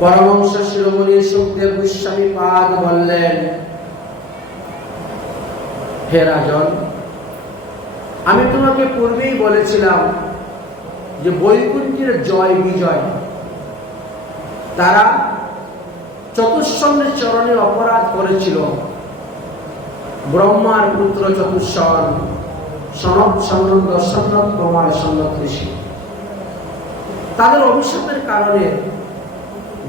পরমহংস শিরোমণি সুখদেব গোস্বামী পাদ বললেন, হে রাজন, আমি তোমাকে পূর্বেই বলেছিলাম যে বৈকুণ্ঠের জয় বিজয় তারা চতুষ্ষণের চরণে অপরাধ করেছিল। ব্রহ্মার পুত্র চতুষ্ষণ, সনৎ সনন্দ সন্নত কুমার সন্নত ঋষি, তাদের অভিশাপের কারণে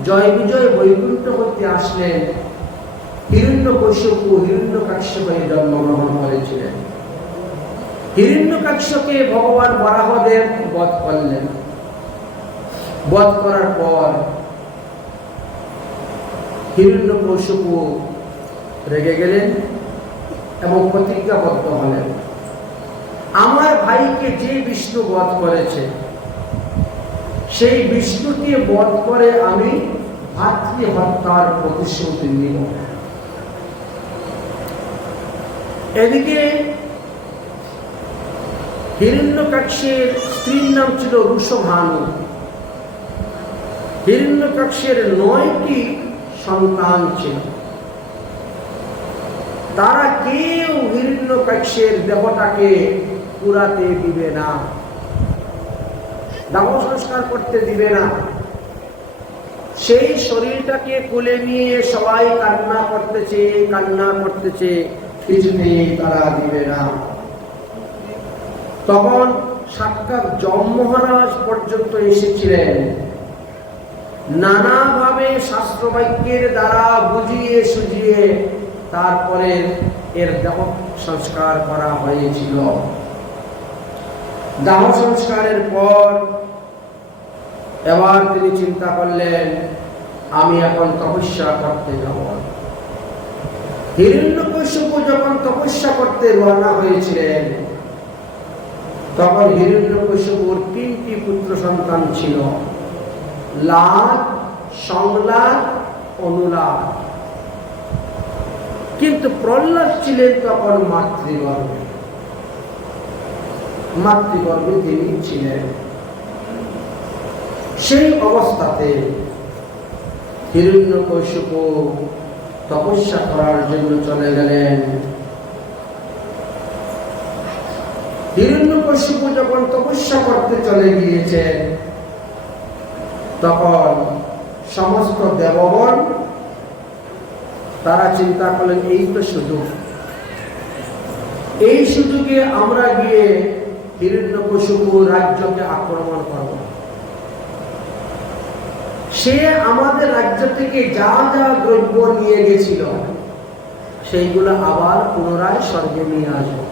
জয় বিজয় বৈকুণ্ঠ হইতে আসলেন হিরণ্যকশিপু হিরণ্যকাক্ষ্য হয়ে জন্মগ্রহণ করেছিলেন। হিরণ্যকাক্ষ্যকে ভগবান বরাহদেব বধ করলেন। বধ করার পর হিরণ্যকশিপু রেগে গেলেন এবং প্রতিজ্ঞাবদ্ধ হলেন, আমার ভাইকে যে বিষ্ণু বধ করেছে সেই বিষ্ণুকে বধ করে আমি ভাতৃ হত্যার প্রতিশোধ নিব। এদিকে হিরণ্যকাক্ষ্যের স্ত্রীর নাম ছিল রুষভানু। হিরণ্যকাক্ষ্যের 9টি সন্তান ছিল। তারা কেউ হিরণ্যকাক্ষ্যের দেহটাকে পুরাতে দিবে না, দাহ সংস্কার করতে দিবে না। সেই শরীরটাকে কোলে নিয়ে সবাই কান্না করতেছে, কিছুতেই তারা দিবে না। তখন সাক্ষাৎ যম মহারাজ পর্যন্ত এসেছিলেন। নানাভাবে শাস্ত্রবাক্যের দ্বারা বুঝিয়ে সুঝিয়ে তারপরে এর দেহ সংস্কার করা হয়েছিল। দাহ সংস্কারের পর এবার তিনি চিন্তা করলেন, আমি এখন তপস্যা করতে যাব। হিরণ্যকশিপু যখন তপস্যা করতে রওনা হয়েছিলেন তখন হিরণ্যকশিপুর 3টি পুত্র সন্তান ছিল, লাদ, সংলাদ, অনুলাদ। কিন্তু প্রহ্লাদ ছিলেন তখন মাতৃগর্ভে তিনি ছিলেন। সেই অবস্থাতে হিরণ্যকশিপু তপস্যা করার জন্য চলে গেলেন। হিরণ্যকশিপু যখন তপস্যা করতে চলে গিয়েছেন তখন সমস্ত দেবগণ তারা চিন্তা করলেন, এই তো সুযোগ, এই সুযোগে আমরা গিয়ে হিরণ্যকশিপু রাজ্যকে আক্রমণ করব। সে আমাদের রাজ্য থেকে যা যা দ্রব্য নিয়ে গেছিল সেইগুলো আবার পুনরায় স্বর্গে নিয়ে আসবো।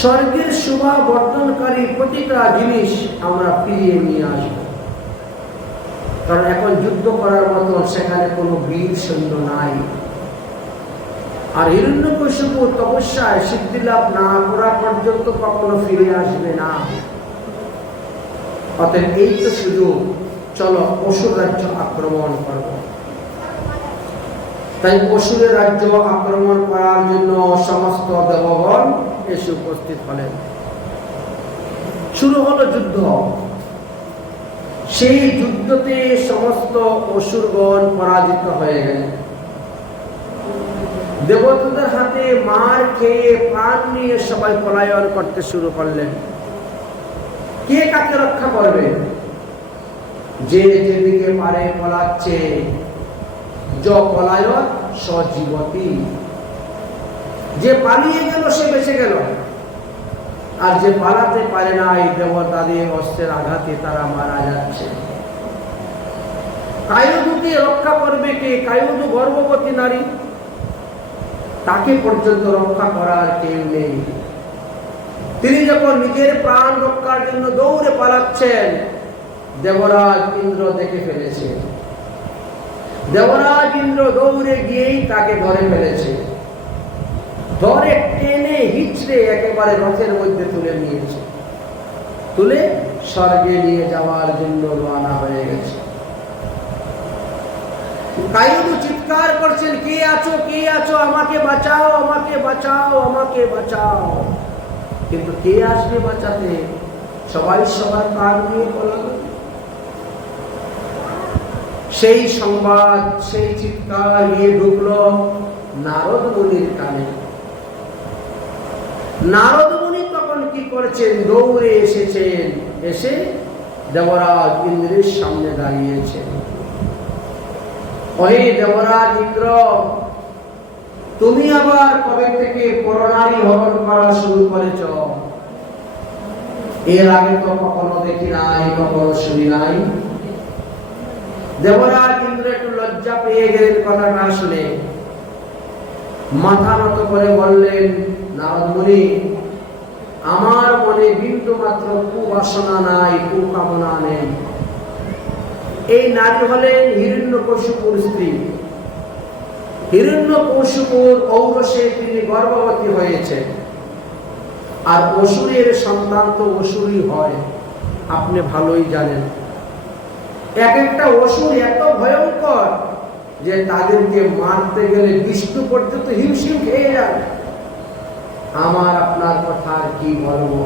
স্বর্গের শোভা বর্ধনকারী প্রতিটা জিনিস আমরা ফিরিয়ে নিয়ে আসব। কারণ এখন যুদ্ধ করার মতো সেখানে কোনো বীর সৈন্য নাই। আর হিরণ্যকশিপু তপস্যায় সিদ্ধি লাভ না করা পর্যন্ত কখনো ফিরে আসবে না। অতএব এই তো সুযোগ, চলো অসুর রাজ্য আক্রমণ করব। তাই অসুরের রাজ্য আক্রমণ করার জন্য সমস্ত দেবগণ এসে উপস্থিত হলেন। শুরু হলো যুদ্ধ। সেই যুদ্ধতে সমস্ত অসুরগণ পরাজিত হয়ে গেলেন। দেবতাদের হাতে মার খেয়ে প্রাণ নিয়ে সবাই পলায়ন করতে শুরু করলেন। কে কাকে রক্ষা করবে? যে যেদিকে পারে পলাচ্ছে। পলায়ন সজীবতী, যে পালিয়ে গেল সে বেঁচে গেল, আর যে পালাতে পারে না এই দেবতাদের অস্ত্রের আঘাতে তারা মারা যাচ্ছে। কায়ুধুকে রক্ষা করবে কে? কায়ুধু গর্ভবতী নারী, তাকে পর্যন্ত রক্ষা করার কেউ নেই। তিনি যখন নিজের প্রাণ রক্ষার জন্য দৌড়ে পালাচ্ছেন, দেবরাজ ইন্দ্র দেখে ফেলেছে। দেবরাজ ইন্দ্র দৌড়ে গিয়েই তাকে ধরে ফেলেছে। ধরে টেনে হিচড়ে একেবারে রথের মধ্যে তুলে নিয়েছে। তুলে স্বর্গে নিয়ে যাওয়ার জন্য রওনা হয়ে গেছে। কায়ুধু চিৎকার করছেন, কে আছো, কে আছো, আমাকে বাঁচাও, আমাকে বাঁচাও, আমাকে বাঁচাও। কিন্তু কে আসবে বাঁচাতে? সবাই সবার প্রাণ নিয়ে পলালো। সেই সংবাদ, সেই চিৎকার গিয়ে ঢুকলো নারদ মুনির কানে। নারদ মুনি তখন কি করেছেন? দৌড়ে এসেছেন, এসে দেবরাজ ইন্দ্রের সামনে দাঁড়িয়েছেন। ওহে দেবরাজ ইন্দ্র, তুমি আবার কবে থেকে পরনারী হরণ করা শুরু করেছ? এর আগে তো কখনো দেখি নাই, কখনো শুনি নাই। দেবরাজ ইন্দ্র একটু লজ্জা পেয়ে গেলেন কথাটা শুনে, মাথা নত করে বললেন, নারদ মুনি, আমার মনে বিন্দু মাত্র কুবাসনা নাই, কুকামনা নেই। এই নারী হলেন হিরণ্যকশিপুর স্ত্রী। হিরণ্যকশিপুর ঔরসে তিনি গর্ভবতী হয়েছেন। আর অসুরের সন্তান তো অসুরই হয়, আপনি ভালোই জানেন। এক একটা অসুর এত ভয়ঙ্কর যে তাদেরকে মারতে গেলে বিষ্ণু পর্যন্ত হিমশিম খেয়ে যান। আমার আপনার কথা কি বলবো?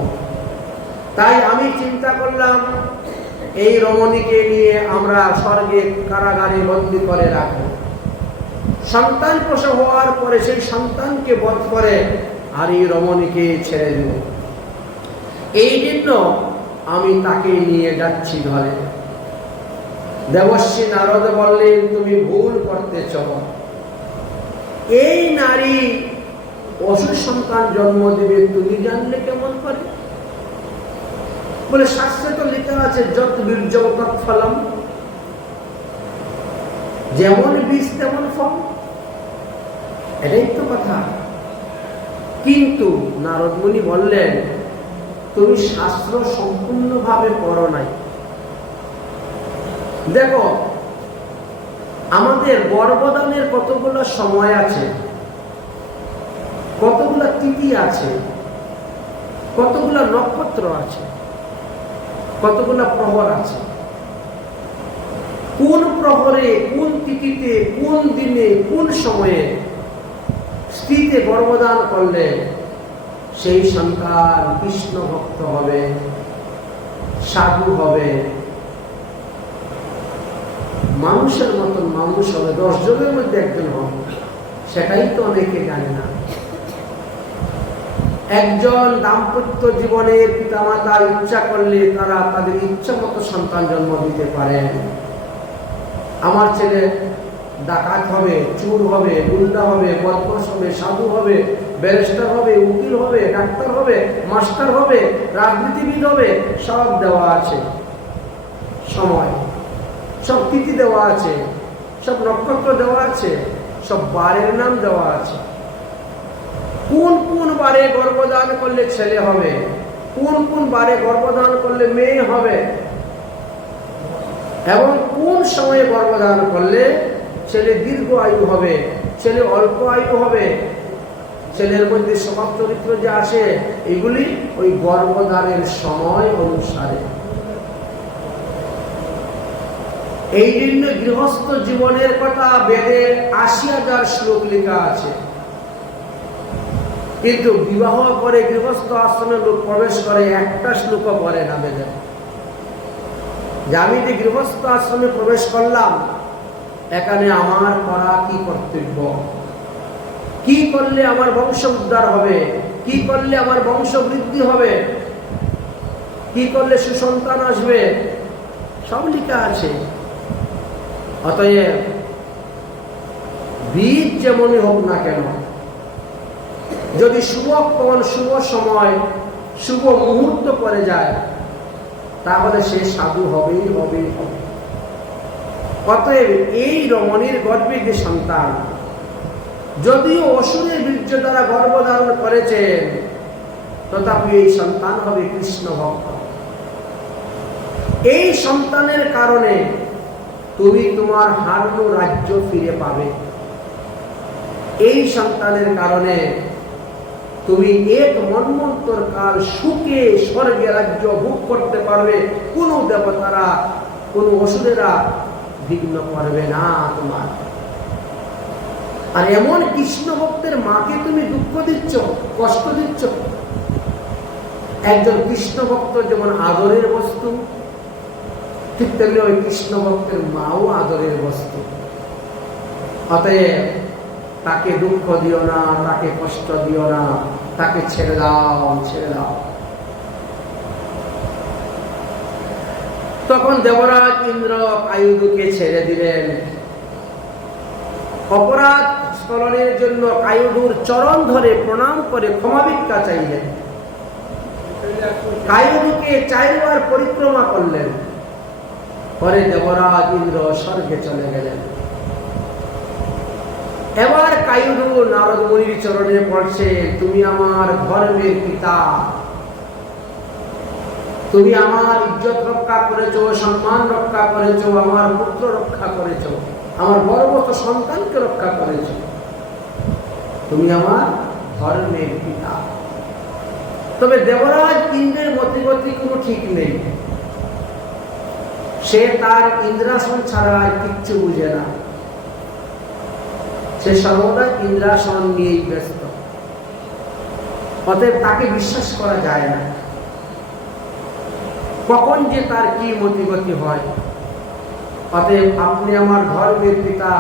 তাই আমি চিন্তা করলাম, এই রমণীকে নিয়ে আমরা স্বর্গে কারাগারে বন্দী করে রাখবো। সন্তান প্রসব হওয়ার পরে সেই সন্তানকে বধ করে আর এই রমণীকে ছেড়ে দেব। এই জন্য আমি তাকে নিয়ে যাচ্ছি ঘরে। দেবর্ষি নারদ বললেন, তুমি ভুল করতেছ। এই নারী অসুর সন্তান জন্ম দেবে, তুমি জানলে কেমন করে? বলে, শাস্ত্রে তো লেখা আছে, যত বীর্যং তৎ ফলম, যেমন বীজ তেমন ফল। এটাই তো কথা। কিন্তু নারদ মুনি বললেন, তুমি শাস্ত্র সম্পূর্ণভাবে পড়ো নাই। দেখো, আমাদের গর্ভধানের কতগুলো সময় আছে, কতগুলো তিথি আছে, কতগুলো নক্ষত্র আছে, কতগুলো প্রহর আছে। কোন প্রহরে, কোন তিথিতে, কোন দিনে, কোন সময়ে স্ত্রীতে গর্ভধান করলে সেই সন্তান কৃষ্ণ ভক্ত হবে, সাধু হবে, মানুষের মতন মানুষ হবে, 10 জনের মধ্যে একজন হবে, সেটাই তো অনেকে জানে না। একজন দাম্পত্য জীবনের পিতামাতা ইচ্ছা করলে তারা তাদের ইচ্ছা মতো সন্তান জন্ম দিতে পারেন। আমার ছেলে ডাকাত হবে, চোর হবে, গুন্ডা হবে, বদমাশ হবে, সাধু হবে, ব্যারিস্টার হবে, উকিল হবে, ডাক্তার হবে, মাস্টার হবে, রাজনীতিবিদ হবে, সব দেওয়া আছে সময়, সব তিথি দেওয়া আছে, সব নক্ষত্র দেওয়া আছে, সব বারের নাম দেওয়া আছে। কোন কোন বারে গর্ভধান করলে ছেলে হবে, কোন কোন বারে গর্ভধান করলে মেয়ে হবে, এবং কোন সময়ে গর্ভধান করলে ছেলে দীর্ঘ আয়ু হবে, ছেলে অল্প আয়ু হবে, ছেলের মধ্যে স্বভাব চরিত্র যে আসে, এগুলি ওই গর্ভধানের সময় অনুসারে। এই জন্য গৃহস্থ জীবনের কথা বেদে 80,000 শ্লোক লেখা আছে। কিন্তু বিবাহ করে গৃহস্থ আশ্রমে লোক প্রবেশ করে, একটা শ্লোকও পড়ে না বেদে। যে আমি যে গৃহস্থ আশ্রমে প্রবেশ করলাম, এখানে আমার করা কি কর্তব্য, কি করলে আমার বংশ উদ্ধার হবে, কি করলে আমার বংশ বৃদ্ধি হবে, কি করলে সুসন্তান আসবে, সব লেখা আছে। অতএব বীজ যেমনই হোক না কেন, যদি শুভক্ষণ, শুভ সময়, শুভ মুহূর্ত পরে যায়, তাহলে সে সাধু হবেই হবে। অতএব এই রমণীর গর্ভে যে সন্তান, যদিও অসুরের বীর্য দ্বারা গর্ভধারণ করেছেন, তথাপি এই সন্তান হবে কৃষ্ণ ভক্ত। এই সন্তানের কারণে তুমি তোমার হারানো রাজ্য ফিরে পাবে। এই সন্তানের কারণে তুমি এক মন্বন্তর কাল সুখে স্বর্গে রাজ্য ভোগ করতে পারবে। কোন দেবতারা, কোন অসুরেরা বিঘ্ন করবে না তোমার। আর এমন কৃষ্ণ ভক্তের মাকে তুমি দুঃখ দিচ্ছ, কষ্ট দিচ্ছ। একজন কৃষ্ণ ভক্ত যেমন আদরের বস্তু, ঠিক তেমনি ওই কৃষ্ণ ভক্তের মাও আদরের বস্তু। অতএব তাকে দুঃখ দিও না, তাকে কষ্ট দিও না, তাকে ছেড়ে দাও, ছেড়ে দাও। তখন দেবরাজ ইন্দ্র কায়ুধুকে ছেড়ে দিলেন। অপরাধ স্খলনের জন্য কায়ুধুর চরণ ধরে প্রণাম করে ক্ষমা ভিক্ষা চাইলেন। কায়ুধুকে 4 বার পরিক্রমা করলেন। পরে দেবরাজ ইন্দ্র স্বর্গে চলে গেলেন। এবার কায়ুধু নারদ মুনির চরণে পড়ছে, তুমি আমার ধর্মের পিতা, তুমি আমার ইজ্জত রক্ষা করেছো, সম্মান রক্ষা করেছো, আমার পুত্র রক্ষা করেছো, আমার গর্ভস্থ সন্তানকে রক্ষা করেছো, তুমি আমার ধর্মের পিতা। তবে দেবরাজ ইন্দ্রের মতিগতি কোনো ঠিক নেই। সে তার ইন্দ্রাসন ছাড়া আর কিচ্ছু বুঝে না। সে সর্বদা ইন্দ্রাসন নিয়েই ব্যস্ত। অতএব তাকে বিশ্বাস করা যায় না। কখন যে তার কি মতিগতি হয়। অতএব আপনি আমার ধর্মের পিতা,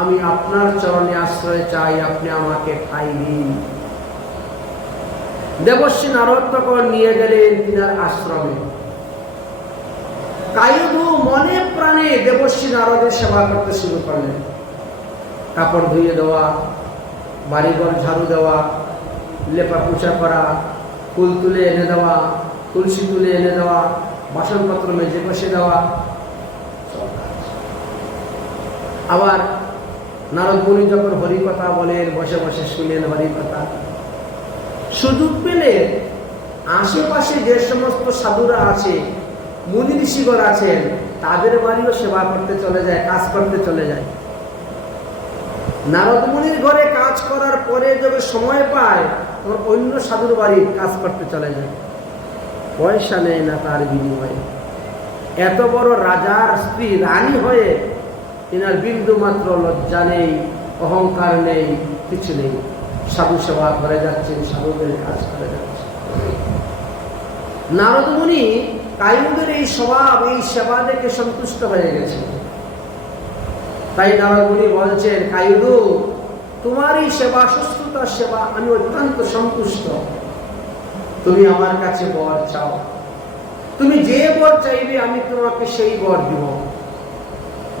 আমি আপনার চরণে আশ্রয় চাই, আপনি আমাকে ঠাঁই দিন। দেবর্ষি নারদ তখন নিয়ে গেলেন তিনার আশ্রমে। কায়ুধু মনে প্রাণে দেবর্ষি নারদের সেবা করতে শুরু করলেন। কাপড় ধুয়ে দেওয়া, বাড়িঘর ঝাড়ু দেওয়া, লেপা পোছা করা, ফুল তুলে এনে দেওয়া, তুলসী তুলে এনে দেওয়া, বাসনপত্র মেজে বসে দেওয়া। আবার নারদ মুনি যখন হরিকথা বলেন, বসে বসে শুনেন হরিকথা। সুযোগ পেলে আশেপাশে যে সমস্ত সাধুরা আছে, মুনি ঋষিগণ আছেন, তাদের বাড়িও সেবা করতে চলে যায়, কাজ করতে চলে যায়। নারদ মুনির ঘরে কাজ করার পরে যখন সময় পায়, তখন অন্য সাধুর বাড়ি কাজ করতে চলে যায়। পয়সা নেয় না তার বিনিময়ে। এত বড় রাজার স্ত্রী রানী হয়ে এনার বিন্দু মাত্র লজ্জা নেই, অহংকার নেই, কিছু নেই। সাধু সেবা করে যাচ্ছেন, সাধুদের কাজ করে যাচ্ছেন। নারদ মুনি কায়ুধের এই স্বভাব, এই সেবা দেখে সন্তুষ্ট হয়ে গেছে। তাই নারদ মুনি বলছেন, কায়ুধু, তোমার এই সেবা, সুস্থতার সেবা আমি অত্যন্ত সন্তুষ্ট। তুমি আমার কাছে বর চাও, তুমি যে বর চাইবে আমি তোমাকে সেই বর দিব।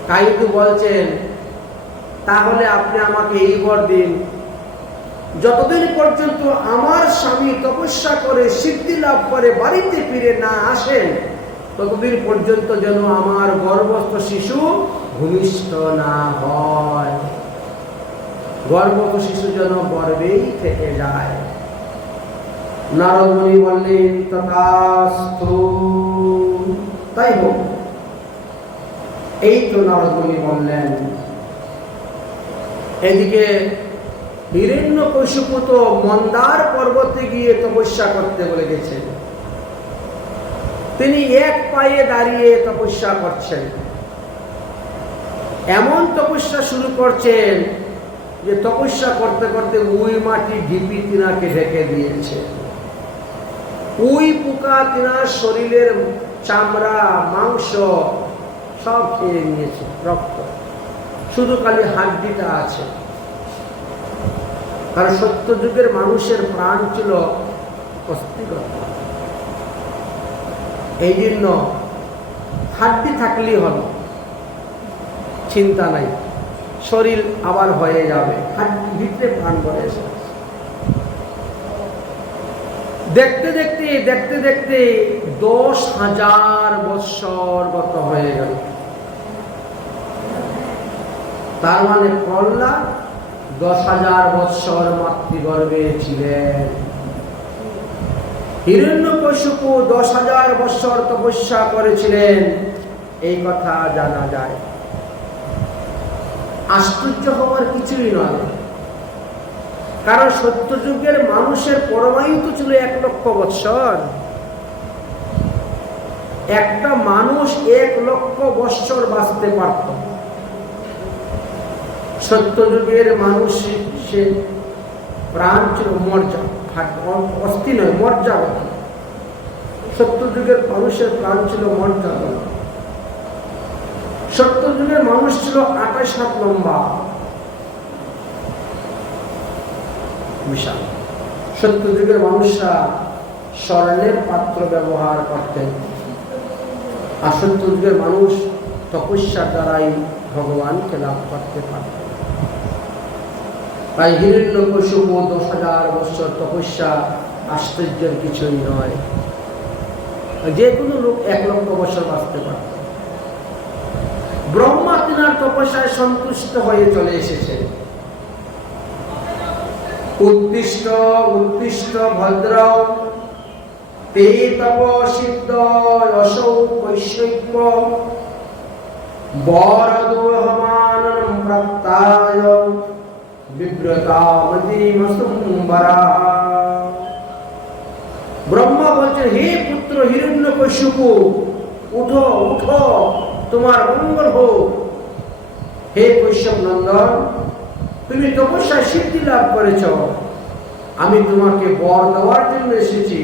কায়ুধু বলছেন, তাহলে আপনি আমাকে এই বর দিন, যতদিন পর্যন্ত আমার স্বামী তপস্যা করে সিদ্ধি লাভ করে বাড়িতে ফিরে না আসেন, ততদিন পর্যন্ত যেন আমার গর্ভস্থ শিশু ভূমিষ্ঠ না হয়। গর্ভস্থ শিশু যেন গর্ভেই থেকে যায়। নারদ মুনি বললেন, তথাস্তু, তাই হোক। এই তো নারদ মুনি বললেন। এদিকে হিরণ্যকশিপু তো মন্দার পর্বতে গিয়ে তপস্যা করতে বলে গেছেন। তিনি এক পায়ে দাঁড়িয়ে তপস্যা করছেন। এমন তপস্যা শুরু করছেন যে তপস্যা করতে করতে উই মাটি ঢিপি তিনাকে ঢেকে দিয়েছে। উই পোকা তিনার শরীরের চামড়া, মাংস সব খেয়ে নিয়েছে, রক্ত শুধু খালি হাড্ডিটা আছে। কারণ সত্য যুগের মানুষের প্রাণ ছিল অস্থিগত। এই জন্য হাড্ডি থাকলেই হলো, চিন্তা নাই, শরীর আবার হয়ে যাবে, হাড্ডির ভিতরে প্রাণ ভরে এসে। দেখতে দেখতে দেখতে দেখতে 10,000 বৎসর গত হয়ে গেল। তার মানে প্রহ্লাদ 10,000 বৎসর মাতৃগর্ভে ছিলেন। হিরণ্যকশিপু 10,000 বৎসর তপস্যা করেছিলেন, এই কথা জানা যায়। আশ্চর্য হওয়ার কিছুই নয়, কারণ সত্যযুগের মানুষের পরমায়ু তো ছিল 1 লক্ষ বৎসর। একটা মানুষ 1 লক্ষ বৎসর বাঁচতে পারত। সত্যযুগের মানুষের প্রাণ ছিল মর্যাদা, অস্থি নয়, মর্যাদা। সত্যযুগের মানুষের প্রাণ ছিল মর্যাদা। সত্তর যুগের মানুষ ছিল 28 হাত লম্বা, বিশাল। সত্তর যুগের মানুষরা স্বর্ণের পাত্র ব্যবহার করতেন, আর সত্তর যুগের মানুষ তপস্যার দ্বারাই ভগবানকে লাভ করতে পারত। তাই হিরণ্যকশিপু 10,000 বছর তপস্যা আশ্চর্যের কিছুই নয়। যে কোনো লোক 1 লক্ষ বছর বাঁচতে পারত। ব্রহ্মা তিনার তপস্যায় সন্তুষ্ট হয়ে চলে এসেছে। উত্তিষ্ট উত্তিষ্ট ভদ্র তে তপ সিদ্ধ অসৌ কৈশৈক্য বরদোহমানম প্রাপ্তায় বিব্রতামতিমসুম্বরা। ব্রহ্মা বলছেন, হে পুত্র হিরণ্যকশিপু, উঠো উঠো, তোমার মঙ্গল হোক। হে কৈশব নন্দন, তুমি তপস্যায় সিদ্ধি লাভ করেছ, আমি তোমাকে বর দেওয়ার জন্য এসেছি।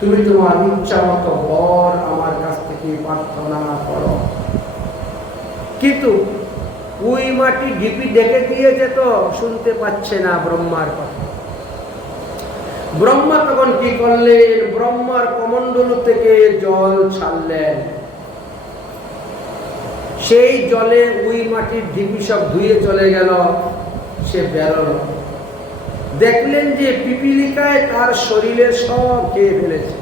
তুমি তোমার ইচ্ছা মতো বর আমার কাছ থেকে প্রার্থনা করো। কিন্তু ওই মাটি ঢিপি ডেকে দিয়েছে, তো শুনতে পাচ্ছে না ব্রহ্মার কথা। ব্রহ্মা তখন কি করলেন? ব্রহ্মার কমণ্ডলু থেকে জল ছাড়লেন। সেই জলে ওই মাটির ঢিপি সব ধুয়ে চলে গেল। সে বেরোল, দেখলেন যে পিপিলিকায় তার শরীরে সব খেয়ে ফেলেছে,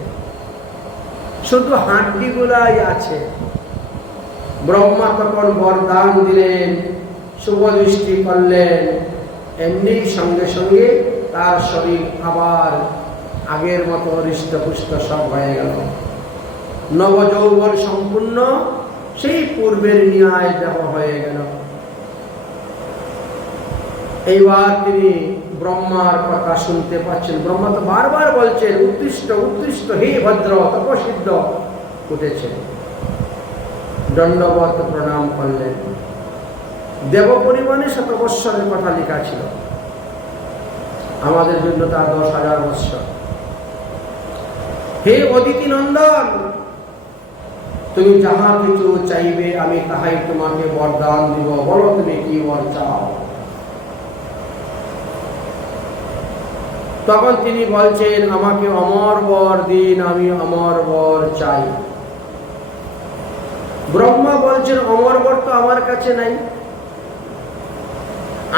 শুধু হাড্ডি গুলাই আছে। ব্রহ্মা তখন বরদান দিলেন, শুভ দৃষ্টি করলেন, এমনি সঙ্গে সঙ্গে তার শরীর আবার আগের মতো হৃষ্টপুষ্ট সব হয়ে গেল। নবযৌবন সম্পূর্ণ সেই পূর্বের ন্যায় দেহ হয়ে গেল। এইবার তিনি ব্রহ্মার কথা শুনতে পাচ্ছেন। ব্রহ্মা তো বারবার বলছেন, উত্তিষ্ট উত্তিষ্ট, হে ভদ্র তপসিদ্ধ। উঠেছেন, দণ্ডবত প্রণাম করলেন। দেব পরিমাণে 100 বৎসরের কথা লেখা ছিল, আমাদের জন্য তার 10,000 বৎসর। হে অদিতি নন্দন, তুমি যাহা কিছু চাইবে আমি তাহাই তোমাকে বরদান দিব। বলো তুমি কি বর চাও? তখন তিনি বলছেন, আমাকে অমর বর দিন, আমি অমর বর চাই। ব্রহ্মা বলছেন, অমর বর তো আমার কাছে নাই।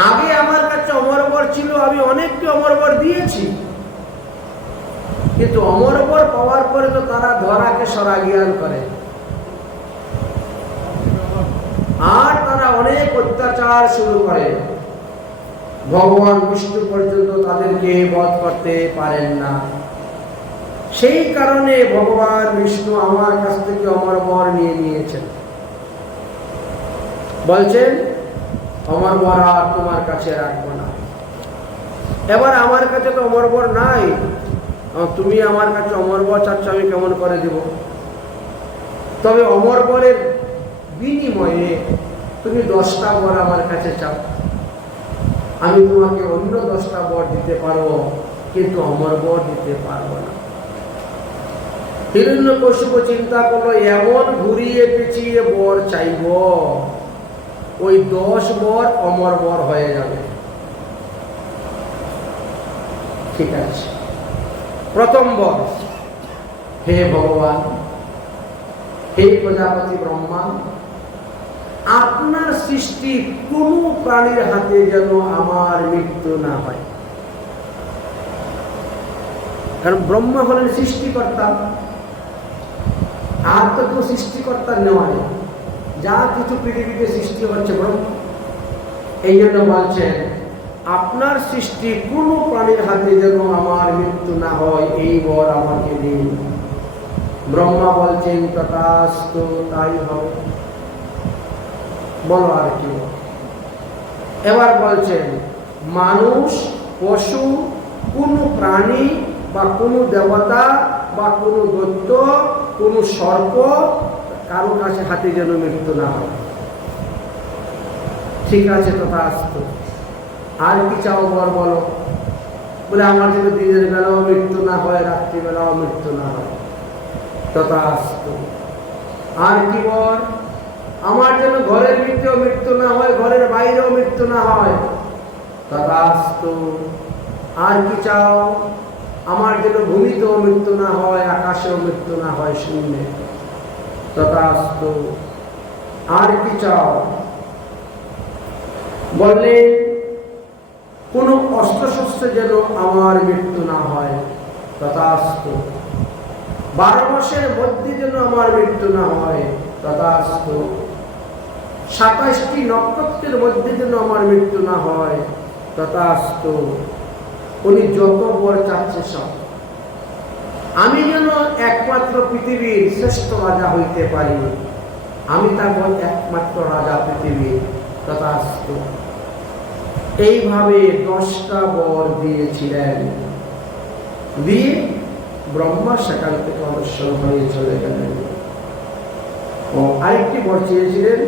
আগে আমার কাছে অমর বর ছিল, আমি অনেককে অমর বর দিয়েছি, কিন্তু অমর বর পাওয়ার পরে তো তারা ধরাকে সরা জ্ঞান করে, আর তারা অনেক অত্যাচার শুরু করে। ভগবান বিষ্ণু পর্যন্ত তাদেরকে বধ করতে পারেন না। সেই কারণে ভগবান বিষ্ণু আমার কাছ থেকে অমর বর নিয়ে নিয়েছেন। বলছেন, অমর বর আর তোমার কাছে রাখবো না। এবার আমার কাছে তো অমর বর নাই, তুমি আমার কাছে অমর বর চাচ্ছ, আমি কেমন করে দেব? তবে অমর বরের বিনিময়ে তুমি 10টা বর আমার কাছে চাও, আমি তোমাকে অন্য 10টা বর দিতে পারবো, কিন্তু অমর বর দিতে পারবো না। হিরণ্যকশিপু চিন্তা করলো, এমন ঘুরিয়ে পেঁচিয়ে বর চাইব, ওই 10 বর অমর বর হয়ে যাবে। ঠিক আছে, প্রথম বর, হে ভগবান, হে প্রজাপতি ব্রহ্মা, আপনার সৃষ্টি কোন প্রাণীর হাতে যেন আমার মৃত্যু না হয়। কারণ ব্রহ্মা হলেন সৃষ্টিকর্তা, আর তো কেউ সৃষ্টিকর্তা নয়। যা কিছু পৃথিবীতে সৃষ্টি হচ্ছে ব্রহ্মা। এই জন্য বলছেন, আপনার সৃষ্টি কোন প্রাণীর হাতে যেন আমার মৃত্যু না হয়, এই বর আমাকে দিন। ব্রহ্মা বলছেন, তথাস্তু, তাই হবে। বলো আর কি? এবার বলছেন, মানুষ, পশু, কোন প্রাণী বা কোন দেবতা বা কোন দৈত্য, কোন সর্প, কারো কাছে হাতে যেন মৃত্যু না হয়। ঠিক আছে, তথাস্তু। আর কি চাও বর বলো? বলে, আমার যেন দিনের বেলাও মৃত্যু না হয়, রাত্রিবেলাও মৃত্যু না হয়। তথাস্তু। আর কি বর? আমার যেন ভিতরেও মৃত্যু না হয়, ঘরের বাইরেও মৃত্যু না হয়। তথাস্তু। আর কি চাও? আমার যেন ভূমিতেও মৃত্যু না হয়, আকাশেও মৃত্যু না হয়, শূন্যে। তথাস্তু। আর কি চাও? বললেন কোন অস্ত্রশস্ত্রে যেন আমার মৃত্যু না হয়। তথাস্তু। 12 মাসের মধ্যে যেন আমার মৃত্যু না হয়। তথাস্তু। 27টি নক্ষত্রের মধ্যে যেন আমার মৃত্যু না হয়। তথাস্তু। উনি যত বর চাচ্ছে সব। আমি যেন একমাত্র পৃথিবীর শ্রেষ্ঠ রাজা হইতে পারি, আমি তারপর একমাত্র রাজা পৃথিবীর। তথাস্তু। এইভাবে 10টা বর দিয়েছিলেন। দিয়ে ব্রহ্মা সেখান থেকে অবসর হয়ে চলে গেলেন। ও আরেকটি বর চেয়েছিলেন,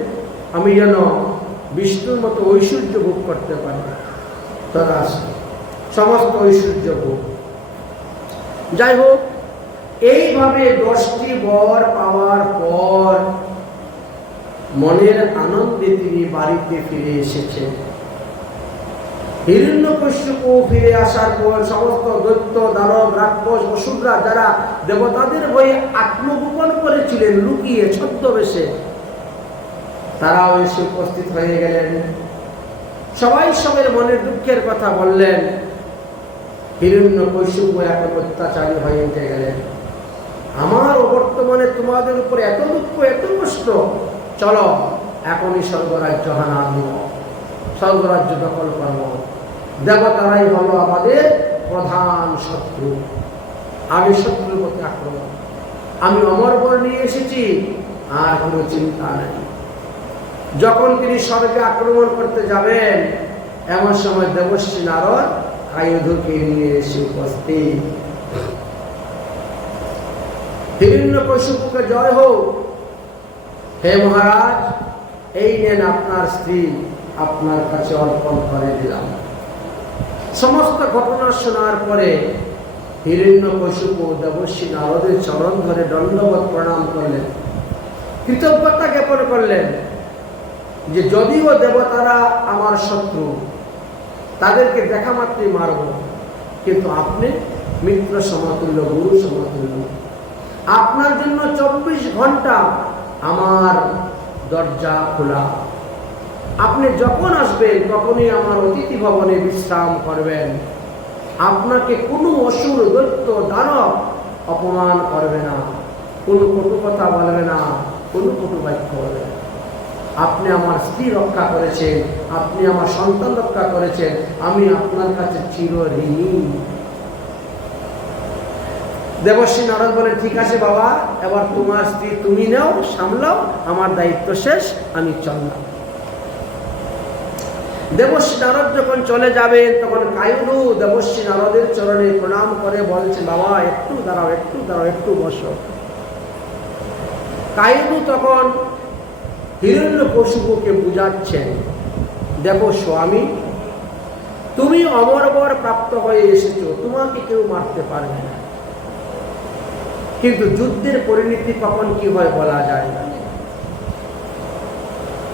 আমি যেন বিষ্ণুর মতো ঐশ্বর্য ভোগ করতে পারি। তথাস্তু। সমস্ত ঐশ্বর্য ভোগ। যাই হোক, এইভাবে 10টি বর পাওয়ার পর মনের আনন্দে তিনি বাড়িতে ফিরে এসেছেন। হিরণ্যকশিপু ফিরে আসার পর সমস্ত দৈত্য, দানব, রাক্ষস, অসুররা যারা দেবতাদের ভয়ে আত্মগোপন করেছিলেন লুকিয়ে ছদ্মবেশে, তারাও এসে উপস্থিত হয়ে গেলেন। সবাই সবের মনের দুঃখের কথা বললেন। হিরণ্যকশিপু এখন অত্যাচারী হয়ে উঠে গেলেন। আমার বর্তমানে তোমাদের উপর এত দুঃখ, এত কষ্ট, চলো এখনই স্বর্গরাজ্য হানা দিব, স্বর্গরাজ্য দখল করব। দেবতারাই হলো আমাদের প্রধান শত্রু। আমি শত্রুর প্রতি আক্রমণ, আমি অমর বর নিয়ে এসেছি, আর কোনো চিন্তা নেই। যখন তিনি স্বর্গে আক্রমণ করতে যাবেন, এমন সময় দেবশ্রী নারদ আয়ুধকে নিয়ে এসে উপস্থিত। হিরণ্যকশিপুকে জয় হোক। হে মহারাজ, এই নেন আপনার স্ত্রী, আপনার কাছে অর্পণ করে দিলাম। সমস্ত ঘটনা শোনার পরে হিরণ্যকশিপু দেবশ্রী নারদের চরণ ধরে দণ্ডবত প্রণাম করলেন, কৃতজ্ঞতা জ্ঞাপন করলেন যে যদিও দেবতারা আমার শত্রু, তাদেরকে দেখা মাত্রই মারব, কিন্তু আপনি মিত্র সমতুল্য, গুরু সমতুল্য। আপনার জন্য 24 ঘন্টা আমার দরজা খোলা। আপনি যখন আসবেন তখনই আমার অতিথি ভবনে বিশ্রাম করবেন। আপনাকে কোনো অসুর, দৈত্য, দানব অপমান করবে না, কোনো কটু কথা বলবে না, কোনো কটু বাক্য বলবে না। আপনি আমার স্ত্রী রক্ষা করেছেন, আপনি আমার সন্তান রক্ষা করেছেন, আমি আপনার কাছে চিরঋণী। দেবশ্রী নারদ বলেন, ঠিক আছে বাবা, এবার তোমার স্ত্রী তুমি নাও, সামলাও, আমার দায়িত্ব শেষ, আমি চললাম। দেবশ্রী নারদ যখন চলে যাবেন, তখন কায়ুধু দেবশ্রী নারদের চরণে প্রণাম করে বলছে, বাবা একটু দাঁড়াও, একটু দাঁড়াও, একটু বসো। কায়ুধু তখন হিরণ্যকশিপুকে বুঝাচ্ছেন, দেখো স্বামী, তুমি অমর বর প্রাপ্ত হয়ে এসেছো, তোমাকে কেউ মারতে পারবে না, কিন্তু যুদ্ধের পরিণতি কখন কি হয় বলা যায় না।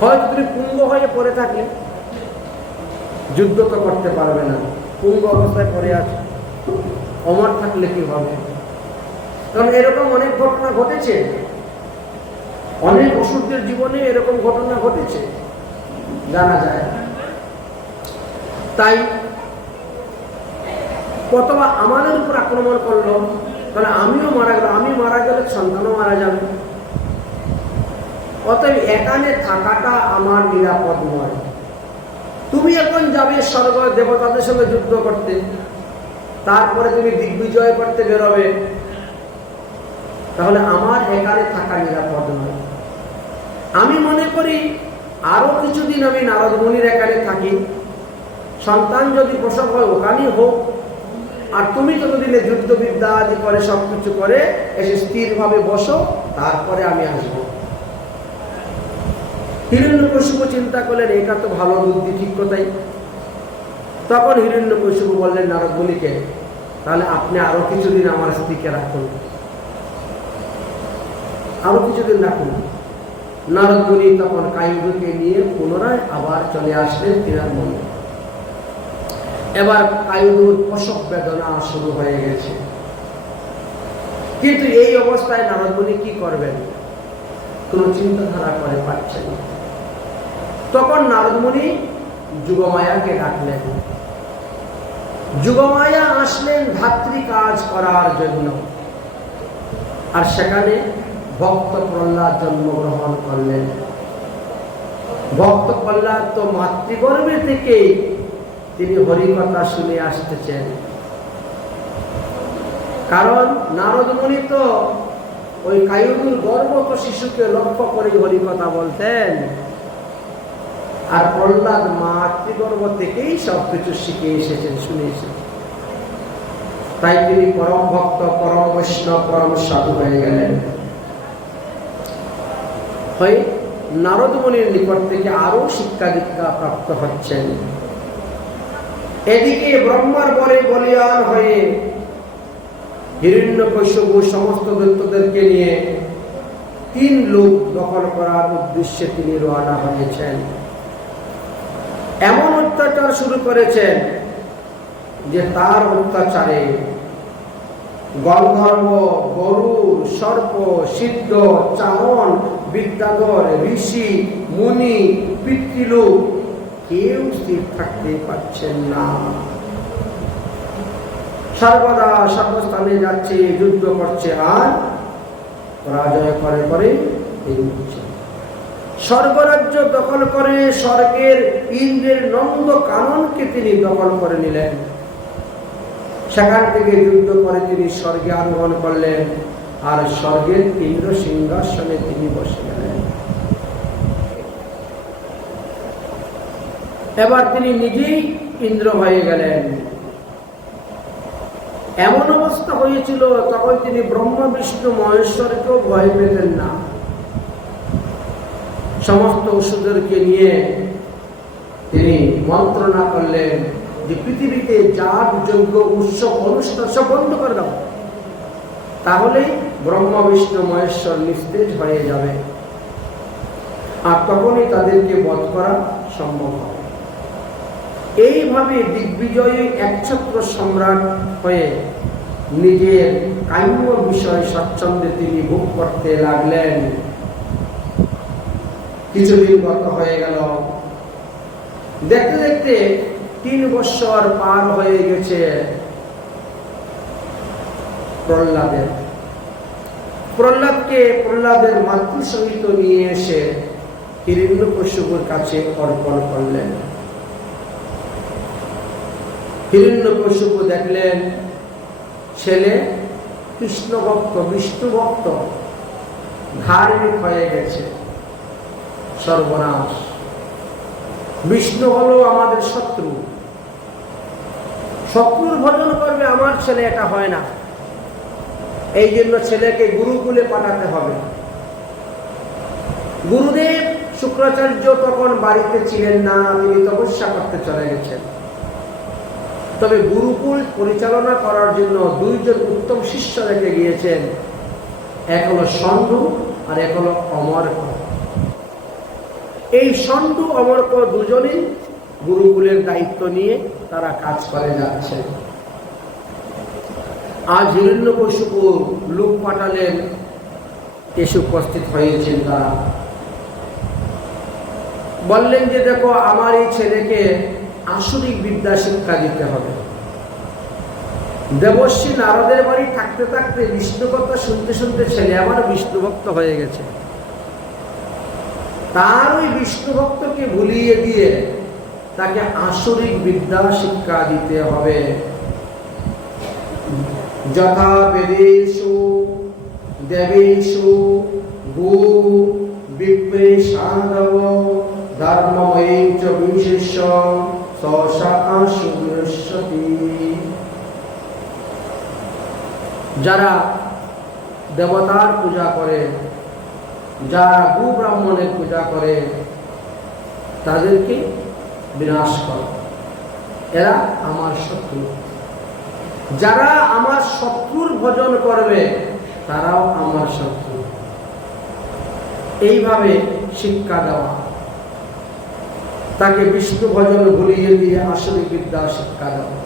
হয়তো তুমি পুঙ্গ হয়ে পড়ে থাকলে যুদ্ধ তো করতে পারবে না, পুঙ্গ অবস্থায় পড়ে আছে। অমর থাকলে কি হবে? কারণ এরকম অনেক ঘটনা ঘটেছে, অনেক অসুরদের জীবনে এরকম ঘটনা ঘটেছে, জানা যায়। তাই কতবা আমাদের উপর আক্রমণ করলো, তাহলে আমিও মারা গেল, আমি মারা গেলে সন্তানও মারা যাবে। অতএব এখানে থাকাটা আমার নিরাপদ নয়। তুমি এখন যাবে স্বর্গ দেবতাদের সঙ্গে যুদ্ধ করতে, তারপরে তুমি দিগ্বিজয় করতে বেরোবে, তাহলে আমার এখানে থাকা নিরাপদ নয়। আমি মনে করি আরো কিছুদিন আমি নারদ মুনির এখানে থাকি, সন্তান যদি প্রসব হয় ওখানেই হোক, আর তুমি ততদিনে যুদ্ধবিদ্যা আদি করে সবকিছু করে এসে স্থিরভাবে বসো, তারপরে আমি আসবো। হিরণ্যকশিপু চিন্তা করলেন, এটা তো ভালো বুদ্ধি, ঠিক কথাই। তখন হিরণ্যকশিপু বললেন নারদ মুনিকে, তাহলে আপনি আরো কিছুদিন আমার স্ত্রীকে রাখুন, আরো কিছুদিন রাখুন। নারদ মুনি তখন কায়ুকে নিয়ে পুনরায় আবার চলে আসলেন তিনার মনে। এবার কায়ুর প্রসব বেদনা শুরু হয়ে গেছে। কিন্তু এই অবস্থায় নারদ মুনি কি করবেন, কোনো চিন্তাধারা করে পাচ্ছেন না। তখন নারদ মুনি যুগমায়াকে ডাকলেন। যুগমায়া আসলেন ধাত্রী কাজ করার জন্য, আর সেখানে ভক্ত প্রহ্লাদ জন্মগ্রহণ করলেন। ভক্ত প্রহ্লাদ তো মাতৃগর্ভে থেকে তিনি হরিকথা শুনে আসতেছেন, কারণ নারদ মুনি তো ওই কায়ুর গর্ভত শিশুকে লক্ষ্য করে হরিকথা বলতেন, আর প্রহ্লাদ মাতৃগর্ভ থেকেই সবকিছু শিখে এসেছেন, শুনে এসেছেন। তাই তিনি পরম ভক্ত, পরম বৈষ্ণব, পরম সাধু হয়ে গেলেন। হয়ে নারদ মুনির নিকট থেকে আরো শিক্ষা দীক্ষা প্রাপ্ত হচ্ছেন। এদিকে ব্রহ্মার বরে বলিয়ান হয়ে হিরণ্যকশিপু সমস্ত দৈত্যদেরকে নিয়ে 3 লোক দখল করার উদ্দেশ্যে তিনি রওনা হয়েছেন। এমন অত্যাচার শুরু করেছেন যে তার অত্যাচারে গন্ধর্ব, গরুড়, সর্প, সিদ্ধ, চারণ, বিদ্যাধর, ঋষি, মুনি, পিতৃলোক কেউ স্থির থাকতে পারছেন না। সর্বদা সর্বস্থানে যাচ্ছে, যুদ্ধ করছে, আর পরাজয় করে করে এগোচ্ছে। স্বর্গরাজ্য দখল করে স্বর্গের ইন্দ্রের নন্দ কাননকে তিনি দখল করে নিলেন। সেখান থেকে যুদ্ধ করে তিনি স্বর্গে আরোহণ করলেন, আর স্বর্গের ইন্দ্র সিংহাসনে তিনি বসে গেলেন। এবার তিনি নিজেই ইন্দ্র হয়ে গেলেন। এমন অবস্থা হয়েছিল, তখন তিনি ব্রহ্মা, বিষ্ণু, মহেশ্বরকেও ভয় পেতেন না। সমস্ত ওষুধকে নিয়ে তিনি মন্ত্রণা করলেন যে পৃথিবীতে যাগ, যজ্ঞ, উৎসব, অনুষ্ঠান সব বন্ধ করে দাও, তাহলে ব্রহ্মা, বিষ্ণু, মহেশ্বর নিস্তেজ হয়ে যাবে, আর তখনই তাদেরকে বধ করা সম্ভব হবে। এইভাবে দিগ্বিজয়ী একছত্র সম্রাট হয়ে নিজের কাম্য বিষয় স্বচ্ছন্দে তিনি ভোগ করতে লাগলেন। কিছুদিন গত হয়ে গেল, দেখতে দেখতে 3 বৎসর পার হয়ে গেছে প্রহ্লাদের। প্রহ্লাদের মাতৃ সহিত নিয়ে এসে হিরণ্যকশিপুর কাছে অর্পণ করলেন। হিরণ্যকশিপু দেখলেন ছেলে কৃষ্ণ ভক্ত, বিষ্ণু ভক্ত, ধার্মিক হয়ে গেছে। সর্বনাশ, বিষ্ণু হলো আমাদের শত্রু, শত্রুর ভজন করবে আমার ছেলে, এটা হয় না। এই জন্য ছেলেকে গুরুকুলে পাঠাতে হবে। গুরুদেব শুক্রাচার্য তখন বাড়িতে ছিলেন না, তিনি তপস্যা করতে চলে গেছেন। তবে গুরুকুল পরিচালনা করার জন্য 2 জন উত্তম শিষ্য রেখে গিয়েছেন, এক হলো ষণ্ড আর এক হলো অমর্ক। এই ষণ্ড, অমর্ক দুজনই গুরুকুলের দায়িত্ব নিয়ে তারা কাজ করে যাচ্ছে। আজ হিরণ্যকশিপু লোক পাঠালেন, এসে উপস্থিত হয়েছেন। তারা বললেন যে দেখো, আমার এই ছেলেকে আসরিক বিদ্যা শিক্ষা দিতে হবে। দেবর্ষী নারদের বাড়ি থাকতে থাকতে বিষ্ণু কথা শুনতে শুনতে ছেলে আমার বিষ্ণু ভক্ত হয়ে গেছে। তার ওই বিষ্ণু ভক্তকে ভুলিয়ে দিয়ে তাকে আসরিক বিদ্যা শিক্ষা দিতে হবে। যথা বেদেষু দেবেষু গো বিপ্রে সাধব ধর্মময়ী চ বিশেষ সশাশুরস্বতী। যারা দেবতার পূজা করে, যারা গো ব্রাহ্মণের পূজা করে, তাদেরকে বিনাশ করে। এরা আমার শত্রু। যারা আমার শত্রুর ভজন করবে, তারাও আমার শত্রু। এইভাবে শিক্ষা দেওয়া, তাকে বিষ্ণু ভজন ভুলিয়ে দিয়ে আসলে বিদ্যা শিক্ষা দেওয়া।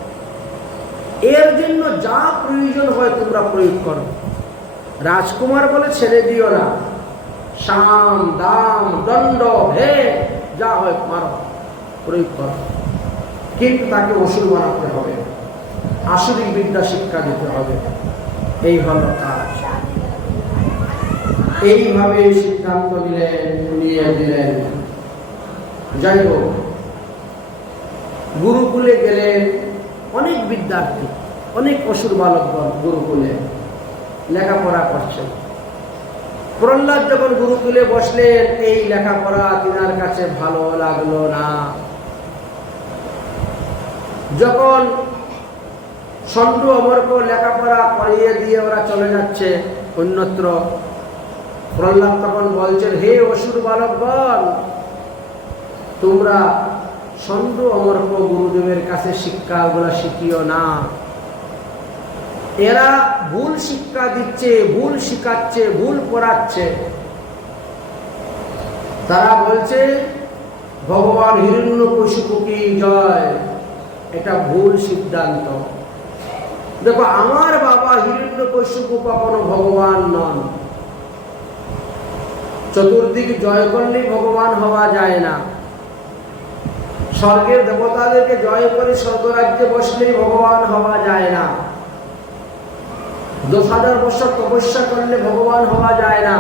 এর জন্য যা প্রয়োজন হয় তোমরা প্রয়োগ করো। রাজকুমার বলে ছেড়ে দিও না, সাম দাম দণ্ড হে যা হয় মারো, প্রয়োগ করো, কিন্তু তাকে অসুর বানাতে হবে, আসরিক বিদ্যা শিক্ষা দিতে হবে। এই হলো কাজ। এইভাবে সিদ্ধান্ত নিয়ে দিলেন। যাই হোক, গুরুকুলে গেলেন অনেক বিদ্যার্থী, অনেক অসুর বালকগণ গুরুকুলে লেখাপড়া করছেন। প্রহ্লাদ যখন গুরুকুলে বসলেন, এই লেখাপড়া তিনার কাছে ভালো লাগলো না। যখন সন্টু অমরকে লেখাপড়া করিয়ে দিয়ে ওরা চলে যাচ্ছে অন্যত্র, প্রহ্লাদ তখন বলছেন, হে অসুর বালকগণ, তোমরা সন্টু অমরক গুরুদেবের কাছে শিক্ষাগুলো শিখিও না। এরা ভুল শিক্ষা দিচ্ছে, ভুল শিখাচ্ছে, ভুল পড়াচ্ছে। তারা বলছে ভগবান হিরণ্যকশিপু কি জয়, এটা ভুল সিদ্ধান্ত। দেখো, আমার বাবা হিরণ্যকশিপু কখনো ভগবান নন। চতুর্দিক জয় করলে ভগবান হওয়া যায় না। স্বর্গের দেবতাদেরকে জয় করে স্বর্গরাজ্যে বসলেই ভগবান হওয়া যায় না। 10,000 বছর তপস্যা করলে ভগবান হওয়া যায় না।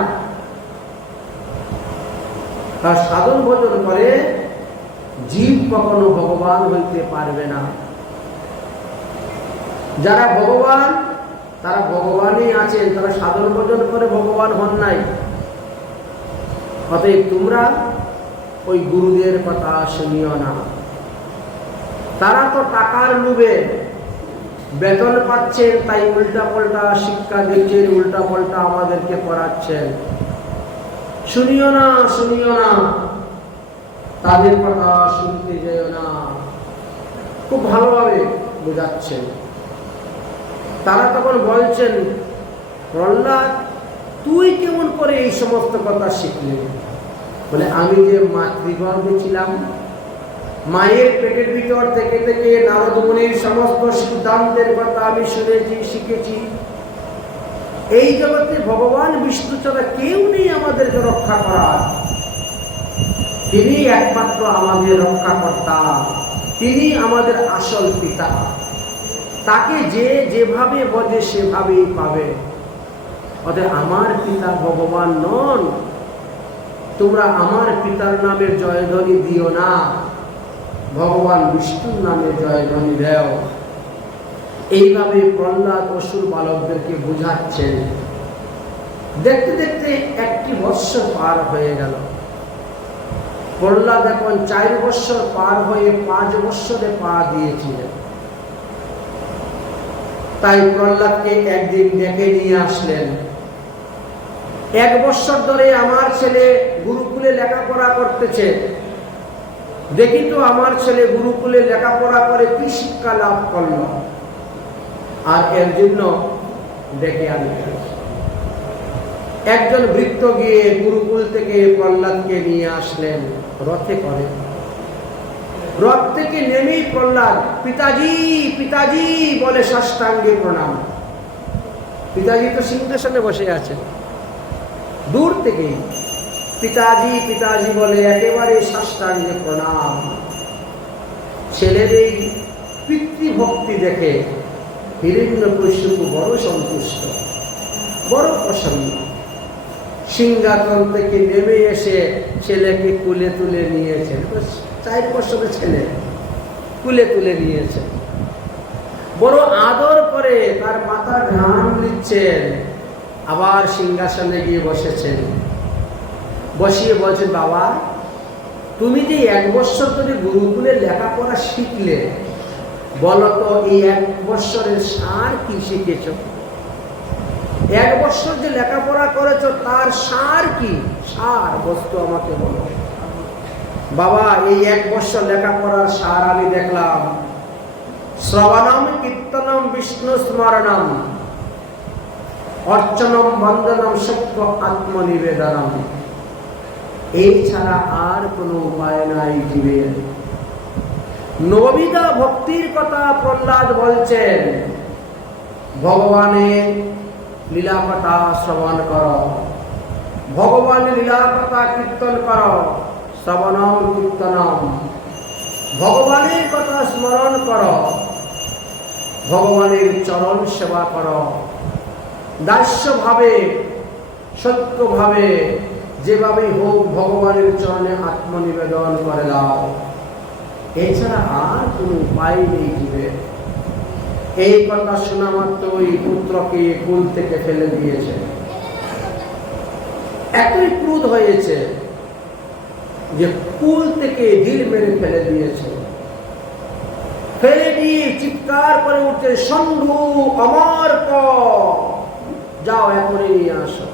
তার সাধন ভজন করে জীব কখনো ভগবান হইতে পারবে না। যারা ভগবান, তারা ভগবানই আছেন, তারা সাধন ভজন করে ভগবান হন নাই। অতএব তোমরা ওই গুরুদের কথা শুনিও না। তারা তো টাকার লোভে বেতন পাচ্ছেন, তাই উল্টা পাল্টা শিক্ষা দিচ্ছেন, উল্টা পাল্টা আমাদেরকে পড়াচ্ছেন। শুনিও না, শুনিও না, তাদের কথা শুনতে যেও না। খুব ভালোভাবে বোঝাচ্ছেন। তারা তখন বলছেন, প্রহ্লাদ, তুই কেমন করে এই সমস্ত কথা শিখলি? বলে, আমি যে মাতৃগর্ভে ছিলাম, মায়ের পেটের ভিতর থেকে থেকে নারদ মুনির সমস্ত সিদ্ধান্তের কথা আমি শুনেছি, শিখেছি। এই জগতে ভগবান বিষ্ণু ছাড়া কেউ নেই আমাদেরকে রক্ষা করার। তিনি একমাত্র আমাদের রক্ষাকর্তা, তিনি আমাদের আসল পিতা। তাকে যে যেভাবে বোঝে সেভাবেই পাবে। অতএব আমার পিতা ভগবান নন। তোমরা আমার পিতার নামের জয়ধ্বনি দিও না, ভগবান বিষ্ণুর নামে জয়ধ্বনি দেও। এইভাবে প্রহ্লাদ অসুর বালকদেরকে বুঝাচ্ছেন। দেখতে দেখতে 1 বৎসর পার হয়ে গেল। প্রহ্লাদ এখন 4 বৎসর পার হয়ে 5 বৎসরে পা দিয়েছিলেন। তাই প্রহ্লাদকে একদিন ডেকে নিয়ে আসলেন। 1 বৎসর ধরে আমার ছেলে গুরুকুলে লেখাপড়া করতেছে, দেখি তো আমার ছেলে গুরুকুলে লেখাপড়া করে কি শিক্ষা লাভ করল। আর এর জন্য ডেকে আনলেন। একজন ভৃত্য গিয়ে গুরুকুল থেকে প্রহ্লাদকে নিয়ে আসলেন রথে করে। রথ থেকে নেমেই প্রহ্লাদ পিতাজি পিতাজি বলে সাষ্টাঙ্গে প্রণাম। পিতাজি তো সিংহাসনে বসে আছেন, দূর থেকেই পিতাজি পিতাজি বলে একেবারে সাষ্টাঙ্গে প্রণাম। ছেলের এই পিতৃভক্তি দেখে হিরণ্যকশিপু বড় সন্তুষ্ট, বড় প্রসন্ন। সিংহাসন থেকে নেমে এসে ছেলেকে কুলে তুলে নিয়েছেন। 4 বছরের ছেলে কুলে তুলে নিয়েছেন, বড় আদর করে তার মাথার ঘাম দিচ্ছেন। আবার সিংহাসনে গিয়ে বসেছেন। বসিয়ে বলছেন, বাবা, তুমি যে 1 বৎসর ধরে গুরুকুলে লেখাপড়া শিখলে, বলো তো এই 1 বৎসরের সার কি শিখেছ? 1 বৎসর যে লেখাপড়া করেছ তার সার কি? সার বস্তু আমাকে বলো। বাবা, এই 1 বৎসর লেখাপড়ার সার আমি দেখলাম। শ্রবণম কীর্তনম বিষ্ণু স্মরণম অর্চনম বন্দনম সত্য আত্মনিবেদনম। এই ছাড়া আর কোনো উপায় নাই জীবের। নববিধা ভক্তির কথা প্রহ্লাদ বলছেন, ভগবানের লীলা কথা শ্রবণ কর, ভগবানের লীলা কথা কীর্তন কর, শ্রবণম কীর্তনম, ভগবানের কথা স্মরণ কর, ভগবানের চরণ সেবা কর, দাস্যভাবে সত্যভাবে যেভাবেই হোক ভগবানের চরণে আত্মনিবেদন করে দাও। এছাড়া আর কোনো উপায় নেই জীবের। এই কথা শোনা মাত্রই পুত্রকে কুল থেকে ফেলে দিয়েছে। এতই ক্রোধ হয়েছে যে কুল থেকে ঢিল মেরে ফেলে দিয়েছে। ফেলে দিয়ে চিৎকার করে উঠছে, ষণ্ড আমার যাও এখনই নিয়ে আসো।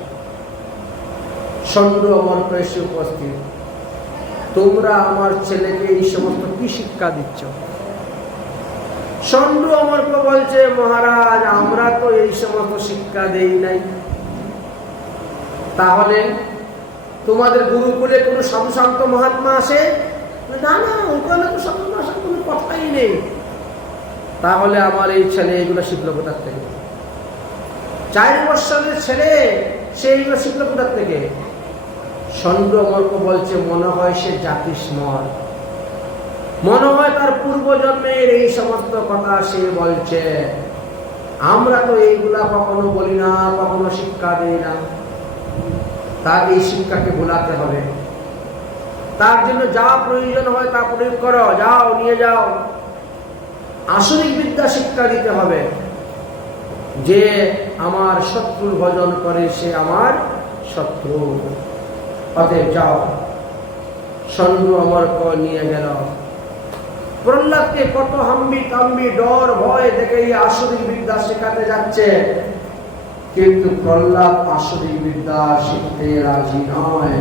ষণ্ড অমর্ক এসে উপস্থিত। তোমরা আমার ছেলেকে এই সমস্ত কি শিক্ষা দিচ্ছ? ষণ্ড অমর্ক বলছে, মহারাজ আমরা তো এই সমস্ত শিক্ষা দেই নাই। তাহলে তোমাদের গুরুকুলে কোন সাধু শান্ত মহাত্মা আসে? না না, ওখানে তো সাধু আসার কোনো কথাই নেই। তাহলে আমার এই ছেলে এগুলো শিখলো কোথার থেকে? 4 বৎসরের ছেলে, সে এইগুলো শিখলো কোথার থেকে? ষণ্ড অমর্ক বলছে, মনে হয় সে জাতিস্মর, মনে হয় তার পূর্বজন্মের এই সমস্ত কথা সে বলছে। আমরা তো এইগুলা কখনো বলি না, কখনো শিক্ষা দেই না। তার এই শিক্ষাকে ভোলাতে হবে। তার জন্য যা প্রয়োজন হয় তা প্রয়োগ করো, যাও নিয়ে যাও। আসরিক বিদ্যা শিক্ষা দিতে হবে। যে আমার শত্রুর ভজন করে সে আমার শত্রু, অতএব যাও। ষণ্ড অমর্ক নিয়ে গেল। প্রহ্লাদকে কত হাম্বি কাম্বি ডর ভয় দেখে এই আসরিক বিদ্যা শেখাতে যাচ্ছে, কিন্তু প্রহ্লাদ আসরিক বিদ্যা শিখতে রাজি নয়।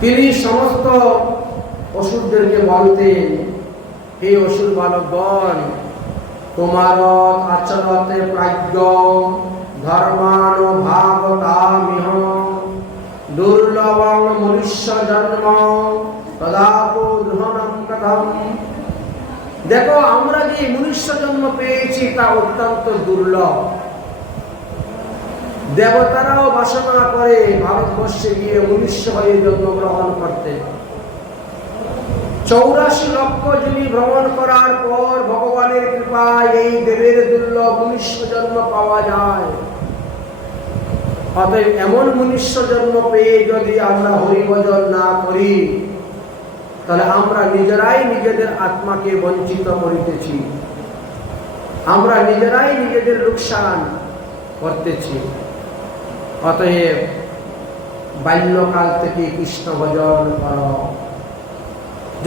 তিনি সমস্ত অসুরদেরকে বলতেন, হে অসুর বালকগণ, তোমার আচরণে প্রাজ্ঞ ধর্মান ভাগতামিহ দুর্লভং মনুষ্য জন্ম তদাপো গ্রহণম কথম। দেখো, আমরা যে মনুষ্য জন্ম পেয়েছি তা অত্যন্ত দুর্লভ। দেবতারাও বাসনা করে ভারতবর্ষে গিয়ে মনুষ্য হয়ে জন্মগ্রহণ করতে। 84 লক্ষ যিনি ভ্রমণ করার পর ভগবানের কৃপায় এই দেবের দুর্লভ মনুষ্য জন্ম পাওয়া যায়। অতএব এমন মনুষ্য জন্ম পেয়ে যদি আমরা হরিভজন না করি, তাহলে আমরা নিজেরাই নিজেদের আত্মাকে বঞ্চিত করিতেছি, আমরা নিজেরাই নিজেদের লোকসান করতেছি। অতএব বাল্যকাল থেকে কৃষ্ণ ভজন করো।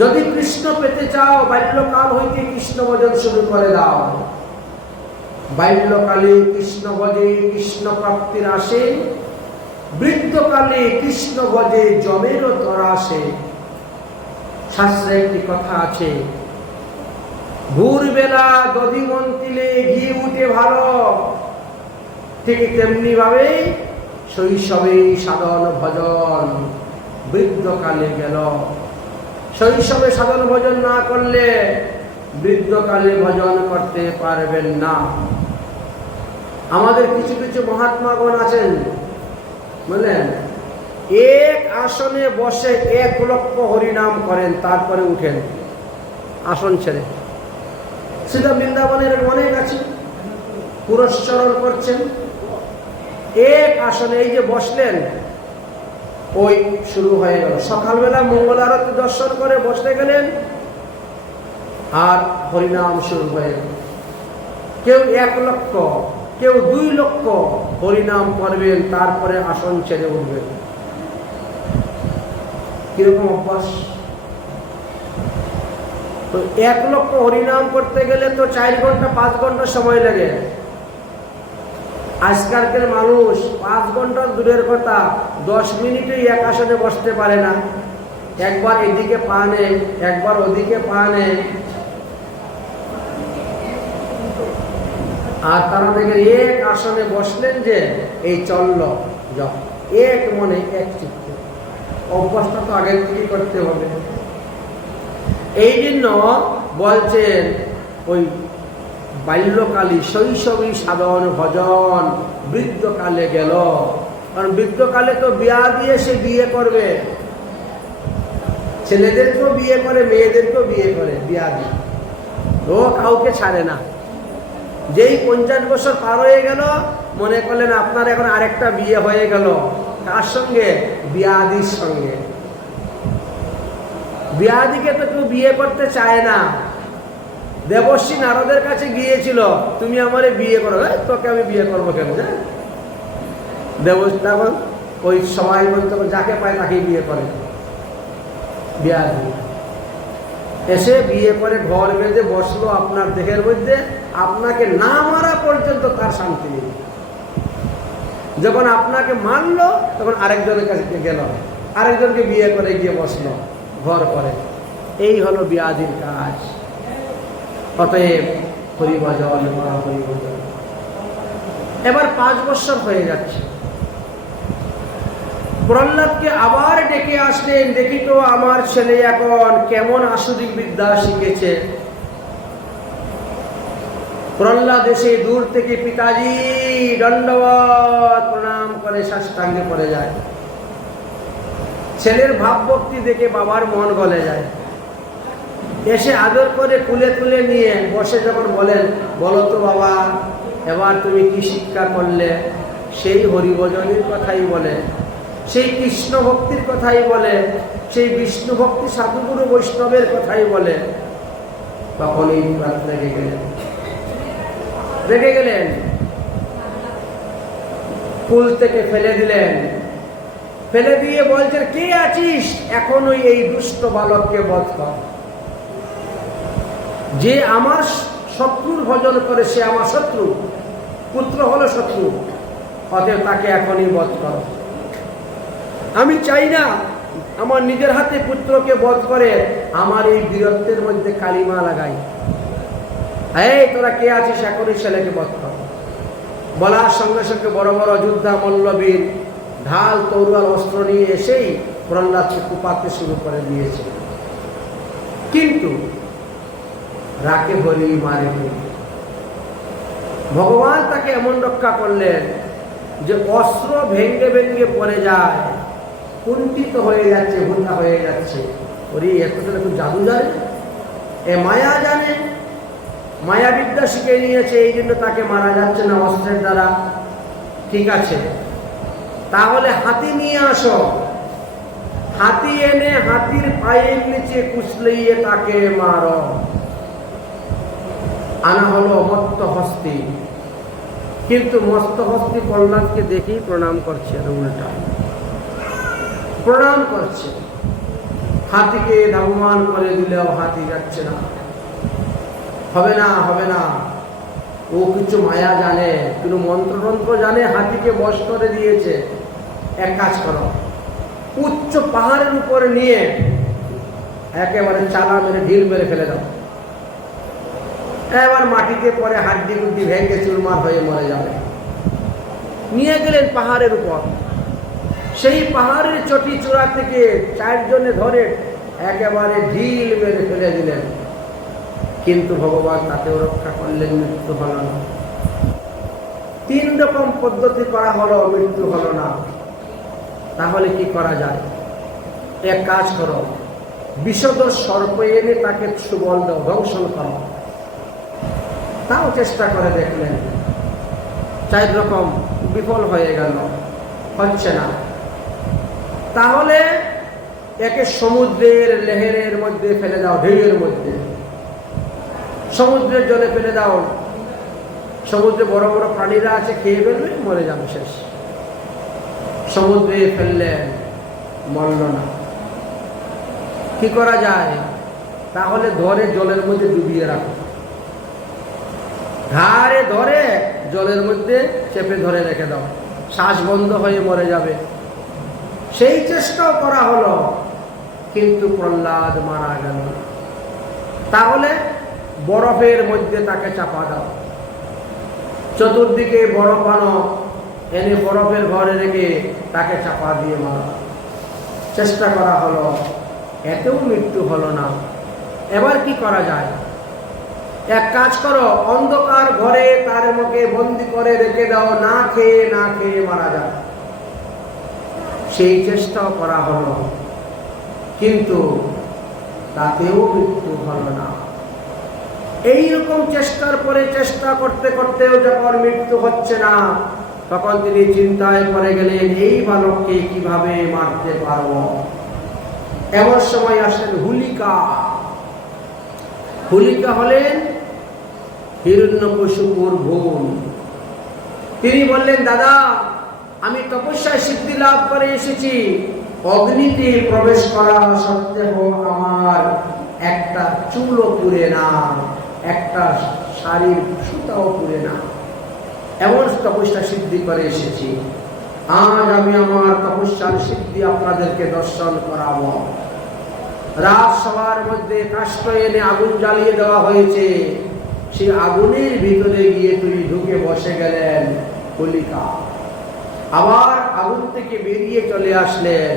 যদি কৃষ্ণ পেতে চাও, বাল্যকাল হইতে কৃষ্ণ ভজন শুরু করে দাও। বাল্যকালে কৃষ্ণ ভজে কৃষ্ণ প্রাপ্তির আসে, বৃদ্ধকালে কৃষ্ণ ভজে যমেরও তর আসে। শাস্ত্রে একটি কথা আছে, ভোরবেলা দধি মন্তিলে ঘি উঠে ভালো, ঠিক তেমনি ভাবে শৈশবে সাধন ভজন বৃদ্ধকালে গেল। শৈশবে সাধন ভজন না করলে বৃদ্ধকালে ভজন করতে পারবেন না। আমাদের কিছু কিছু মহাত্মাগণ আছেন, বুঝলেন, এক আসনে বসে 1 লক্ষ হরিনাম করেন, তারপরে উঠেন আসন ছেড়ে। সেটা বৃন্দাবনের অনেক আছে, পুরস্চরণ করছেন এক আসনে। এই যে বসলেন, ওই শুরু হয়ে গেল। সকালবেলা মঙ্গল আরতি দর্শন করে বসতে গেলেন, আর হরিনাম শুরু হয়ে গেল। কেউ 1 লক্ষ, কেউ 2 লক্ষ হরিনাম করবেন, তারপরে আসন ছেড়ে উঠবেন। কিরকম অভ্যাস! তো 1 লক্ষ হরিনাম করতে গেলে তো 4 ঘন্টা 5 ঘন্টা সময় লাগে। আজকালকার মানুষ 5 ঘন্টার দূরের কথা, 10 মিনিটেই এক আসনে বসতে পারে না। একবার এদিকে পা নেয়, একবার ওদিকে পা নেয়, আর তারা দেখেন এক আসনে বসলেন যে এই চলল এক মনে এক চিত্তে। অভ্যাসটা তো আগের থেকেই করতে হবে। এই জন্য বলছেন ওই বাল্যকালী শৈশবী সাধন ভজন বৃদ্ধকালে গেল। কারণ বৃদ্ধকালে তো বিয়া দিয়ে সে বিয়ে করবে, ছেলেদেরকেও বিয়ে করে, মেয়েদেরকেও বিয়ে করে, বিয়া দিয়ে ও কাউকে ছাড়ে না। যেই 50 বছর পার হয়ে গেল, মনে করলেন আপনার এখন আরেকটা বিয়ে হয়ে গেল। কার সঙ্গে? বিয়াদির সঙ্গে। বিয়াদিকে তো কেউ বিয়ে করতে চায় না। দেবশ্রী নারদের কাছে গিয়েছিল, তুমি আমারে বিয়ে করো। তোকে আমি বিয়ে করবো কেন? দেবশ্রী তখন ওই সময় বলতে যাকে পায় তাকেই বিয়ে করে। বিয়াদি এসে বিয়ে করে ঘর বেঁধে বসলো আপনার দেহের মধ্যে, আপনাকে না মারা পর্যন্ত তার শান্তি নেই। যখন আপনাকে মারলো তখন আরেকজনের কাছে গেল, আরেকজনকে বিয়ে করে গিয়ে বসলো ঘর করে। এই হলো বিয়াদির কাজ। অতএব হরিভজন, হরিভজন। এবার 5 বছর হয়ে যাচ্ছে। প্রহ্লাদকে আবার ডেকে আসলেন, দেখি তো আমার ছেলে এখন কেমন আসুরিক বিদ্যা শিখেছে। প্রহ্লাদ এসে দূর থেকে পিতাজি দণ্ডবত প্রণাম করে সাষ্টাঙ্গে পড়ে যায়। ছেলের ভাবভক্তি দেখে বাবার মন গলে যায়। এসে আদর করে কুলে তুলে নিয়ে বসে যখন বলেন, বলো তো বাবা এবার তুমি কি শিক্ষা করলে? সেই হরিভজনের কথাই বলে, সেই কৃষ্ণ ভক্তির কথাই বলে, সেই বিষ্ণু ভক্তি সাধুগুরু বৈষ্ণবের কথাই বলে। তখনই রেগে গেলেন, কুল থেকে ফেলে দিলেন। ফেলে দিয়ে বলছেন, কে আছিস এখনই এই দুষ্ট বালককে বধ কর। যে আমার শত্রুর ভজন করে সে আমার শত্রু, পুত্র হলো শত্রু, অতএব তাকে এখনই বধ করো। আমি চাই না আমার নিজের হাতে পুত্রকে বধ করে আমার এই বীরত্বের মধ্যে কালিমা লাগাই। এই তোরা কে আছিস এখনই ছেলেকে বধ কর। বলার সঙ্গে সঙ্গে বড় বড় যোদ্ধা মল্লবীর ঢাল তরোয়াল অস্ত্র নিয়ে এসেই প্রহ্লাদকে কুপাতে শুরু করে দিয়েছে। কিন্তু রাকে হরি মারে ভগবান তাকে এমন রক্ষা করলেন যে অস্ত্র ভেঙ্গে ভেঙ্গে পড়ে যায়, কুণ্ঠিত হয়ে যাচ্ছে, ভুন্না হয়ে যাচ্ছে। ওরে এতটা একটু জাদু জানে, এ মায়া জানে, মায়াবিদ্যা শিখে নিয়েছে, এই জন্য তাকে মারা যাচ্ছে না অস্ত্রের দ্বারা। ঠিক আছে, তাহলে হাতি নিয়ে আসো। হাতি এনে হাতির পায়ের নিচে কুচলিয়ে তাকে মারো। আনা হলো মত্ত হস্তি। কিন্তু মস্ত হস্তি প্রহ্লাদকে দেখেই প্রণাম করছে, উল্টা প্রণাম করছে। হাতিকে ধাবমান করে দিলেও হাতি যাচ্ছে না, হবে না, হবে না। ও কিছু মায়া জানে, কিন্তু মন্ত্রতন্ত্র জানে, হাতিকে বশ করে দিয়েছে। এক কাজ করো, উচ্চ পাহাড়ের উপরে নিয়ে একেবারে চালা মেরে ঢিল মেরে ফেলে দাও। এবার মাটিতে পরে হাড্ডি গুড্ডি ভেঙে চুরমার হয়ে মরে যাবে। নিয়ে গেলেন পাহাড়ের উপর। সেই পাহাড়ের চটি চূড়া থেকে 4 জনে ধরে একেবারে ঢিল মেরে ফেলে দিলেন। কিন্তু ভগবান তাতেও রক্ষা করলেন, মৃত্যু হল না। 3 রকম পদ্ধতি করা হলো, মৃত্যু হল না। তাহলে কি করা যায়? এক কাজ করো, বিষদ সর্প এনে তাকে সুবল দাও, ধ্বংসন করো। তাও চেষ্টা করে দেখলেন, 4 রকম বিফল হয়ে গেল, হচ্ছে না। তাহলে একে সমুদ্রের লেহেরের মধ্যে ফেলে দাও, ঢেউয়ের মধ্যে, সমুদ্রের জলে ফেলে দাও। সমুদ্রে বড় বড় প্রাণীরা আছে, খেয়ে ফেলবে, মরে যাবে, শেষ। সমুদ্রে ফেললেন, মরল না। কি করা যায়? তাহলে ধরে জলের মধ্যে ডুবিয়ে রাখো, ঘাড়ে ধরে জলের মধ্যে চেপে ধরে রেখে দাও, শ্বাস বন্ধ হয়ে মরে যাবে। সেই চেষ্টাও করা হলো, কিন্তু প্রহ্লাদ মারা গেল। তাহলে বরফের মধ্যে তাকে চাপা দাও, চতুর্দিকে বরফ আনো, এনে বরফের ঘরে রেখে তাকে চাপা দিয়ে মারো। চেষ্টা করা হলো, এতেও মৃত্যু হলো না। এবার কি করা যায়? এক কাজ করো, অন্ধকার ঘরে তার মুখে বন্দি করে রেখে দাও, না খেয়ে মারা যায়। সেই চেষ্টাও করা হলো, কিন্তু তাতেও মৃত্যু হলো না। এইরকম চেষ্টার পরে চেষ্টা করতে করতেও যখন মৃত্যু হচ্ছে না, তখন তিনি চিন্তায় পড়ে গেলেন, এই বালককে কিভাবে মারতে পারবো। এমন সময় আসেন হোলিকা। হোলিকা হলেন হিরণ্যকশিপুর বোন। তিনি বললেন, দাদা, আমি তপস্যায় সিদ্ধি লাভ করে এসেছি, অগ্নিতে প্রবেশ করা সত্ত্বেও আমার একটা চুলও পুড়ে না, একটা শাড়ির সুতাও পুড়ে না, এমন তপস্যা সিদ্ধি করে এসেছি। আজ আমি আমার তপস্যার সিদ্ধি আপনাদেরকে দর্শন করাবো। রাজসভার মধ্যে কাষ্ঠ এনে আগুন জ্বালিয়ে দেওয়া হয়েছে, সেই আগুনের ভিতরে গিয়ে তিনি ঢুকে বসে গেলেন হোলিকা। আবার আগুন থেকে বেরিয়ে চলে আসলেন।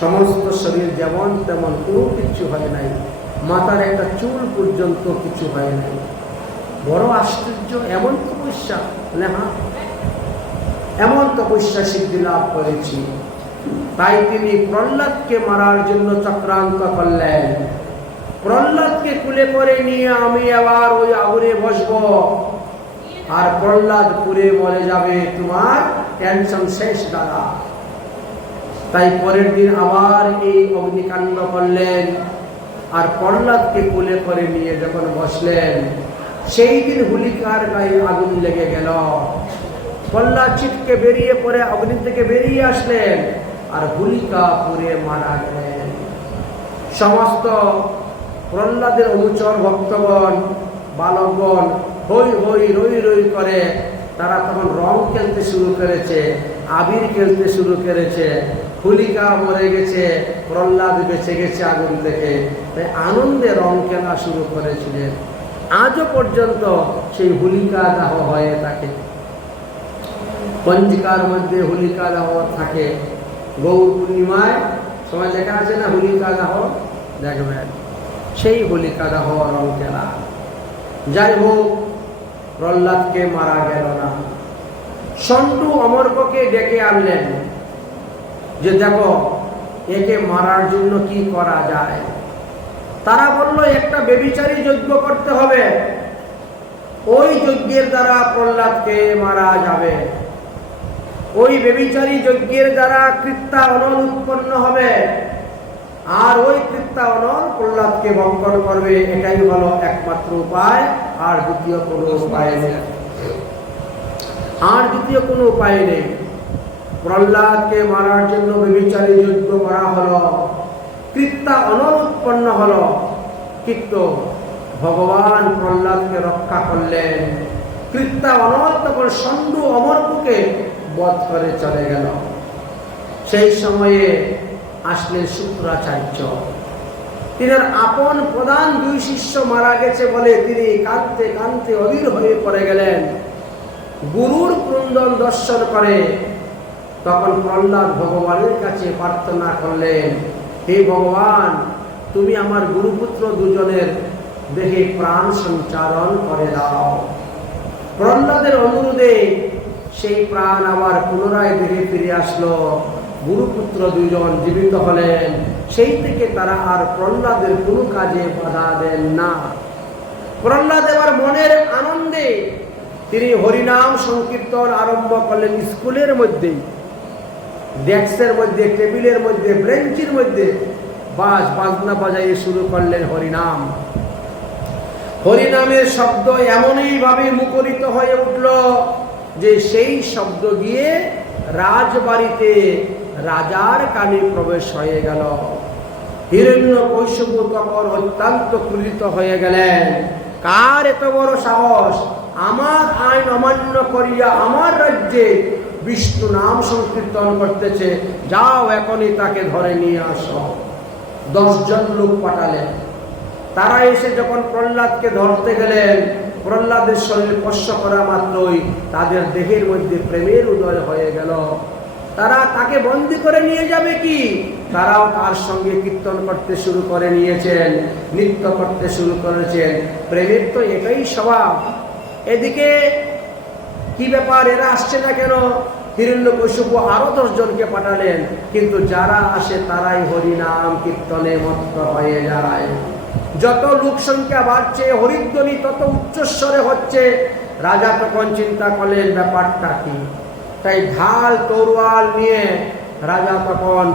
সমস্ত শরীর যেমন তেমন, কোনো কিছু হয় নাই, মাথার একটা চুল পর্যন্ত কিছু হয় নাই। বড় আশ্চর্য, এমন তপস্যা! হ্যাঁ, এমন তপস্যা সিদ্ধি লাভ করেছি। তাই তিনি প্রহ্লাদকে মারার জন্য চক্রান্ত করলেন। প্রহ্লাদকে কুলে করে নিয়ে আমি আবার ওই আগুনে বসবো, আর প্রহ্লাদ পুড়ে মরে যাবে, তোমার টেনশন শেষ দাদা। তাই পরের দিন আবার এই অগ্নিকাণ্ড করলেন, আর প্রহ্লাদকে কুলে করে নিয়ে যখন বসলেন, সেই দিন হোলিকার গায়ে আগুন লেগে গেল। প্রহ্লাদ ছিটকে বেরিয়ে পড়ে অগ্নি থেকে বেরিয়ে আসলেন, আর হোলিকা পুড়ে মারা গেলেন। সমস্ত প্রহ্লাদের অনুচর ভক্তগণ, বালকগণ হই হই রই রই করে তারা তখন রং খেলতে শুরু করেছে, আবির খেলতে শুরু করেছে। হোলিকা মরে গেছে, প্রহ্লাদ বেঁচে গেছে আগুন থেকে, তাই আনন্দে রং খেলা শুরু করেছিলেন। আজও পর্যন্ত সেই হোলিকা দাহ হয়ে থাকে। পঞ্জিকার মধ্যে হোলিকা দাহ থাকে। গৌর পূর্ণিমায় সময় লেখা আছে না, হোলিকা দাহ, দেখবেন সেই হোলিকা দাহ রং খেলা। যাই হোক, প্রহ্লাদকে মারা গেল না। ষণ্ড অমরকে ডেকে আনলেন যে দেখো, একে মারার জন্য কি করা যায়। তারা বলল, একটা বেবিচারী যজ্ঞ করতে হবে, ওই যজ্ঞের দ্বারা প্রহ্লাদকে মারা যাবে। ওই বেবিচারী যজ্ঞের দ্বারা কৃত্যা অনল উৎপন্ন হবে, আর ওই কৃত্যা অনল প্রহ্লাদকে ভক্ষণ করবে। এটাই হলো একমাত্র উপায়, আর দ্বিতীয় কোনো উপায় নেই। প্রহ্লাদকে মারার জন্য বেবিচারী যজ্ঞ করা হলো, কৃত্যা অনল উৎপন্ন হলো, কিন্তু ভগবান প্রহ্লাদকে রক্ষা করলেন। কৃত্যা অনল তখন ষণ্ড অমরকে বধ করে চলে গেল। সেই সময়ে আসলেন শুক্রাচার্য। তিনার আপন প্রধান দুই শিষ্য মারা গেছে বলে তিনি কাঁদতে কাঁদতে অধীর হয়ে পড়ে গেলেন। গুরুর ক্রন্দন দর্শন করে তখন প্রহ্লাদ ভগবানের কাছে প্রার্থনা করলেন, হে ভগবান, তুমি আমার গুরুপুত্র দুজনের দেহে প্রাণ সঞ্চারণ করে দাও। প্রহ্লাদের অনুরোধে সেই প্রাণ আবার পুনরায় দেহে ফিরে আসলো। গুরুপুত্র দুজন জীবিত হলেন। সেই থেকে তারা আর প্রহ্লাদের কোনো কাজে বাধা দেন না। প্রহ্লাদ এবার মনের আনন্দে তিনি হরিনাম সংকীর্তন আরম্ভ করলেন। স্কুলের মধ্যে, ডেস্কের মধ্যে, টেবিলের মধ্যে, ব্রেঞ্চির মধ্যে বাজনা বাজাইয়ে শুরু করলেন হরিনাম। হরিনামের শব্দ এমনই ভাবে মুখরিত হয়ে উঠল যে সেই শব্দ গিয়ে রাজবাড়িতে রাজার কানে প্রবেশ হয়ে গেল। হিরণ্যকশিপু তখন অত্যন্ত ক্রোধিত হয়ে গেলেন। কার এত বড় সাহস, আমার আইন অমান্য করিয়া আমার রাজ্যে বিষ্ণু নাম সংকীর্তন করতেছে, যাও এখনই তাকে ধরে নিয়ে আসো। 10 জন লোক পাঠালেন। তারা এসে যখন প্রহ্লাদকে ধরতে গেলেন, প্রহ্লাদের শরীরে স্পর্শ করা মাত্রই তাদের দেহের মধ্যে প্রেমের উদয় হয়ে গেল। তারা তাকে বন্দী করে নিয়ে যাবে কি? তারাও তার সঙ্গে কীর্তন করতে শুরু করে নিয়েছেন, নৃত্য করতে শুরু করেছেন। প্রেমের তো এটাই স্বভাব। এদিকে কি ব্যাপার, এরা আসছে না কেন? হিরণ্যকশিপু আরো 10 জনকে পাঠালেন, কিন্তু যারা আসে তারাই হরিনাম কীর্তনে মত্ত হয়ে যায়। যত লোক সংখ্যা বাড়ছে, হরিধ্বনি তত উচ্চস্বরে হচ্ছে। রাজা তখন চিন্তা করলেন ব্যাপারটা কি। তাই ঢাল তরোয়াল নিয়ে রাজা তখন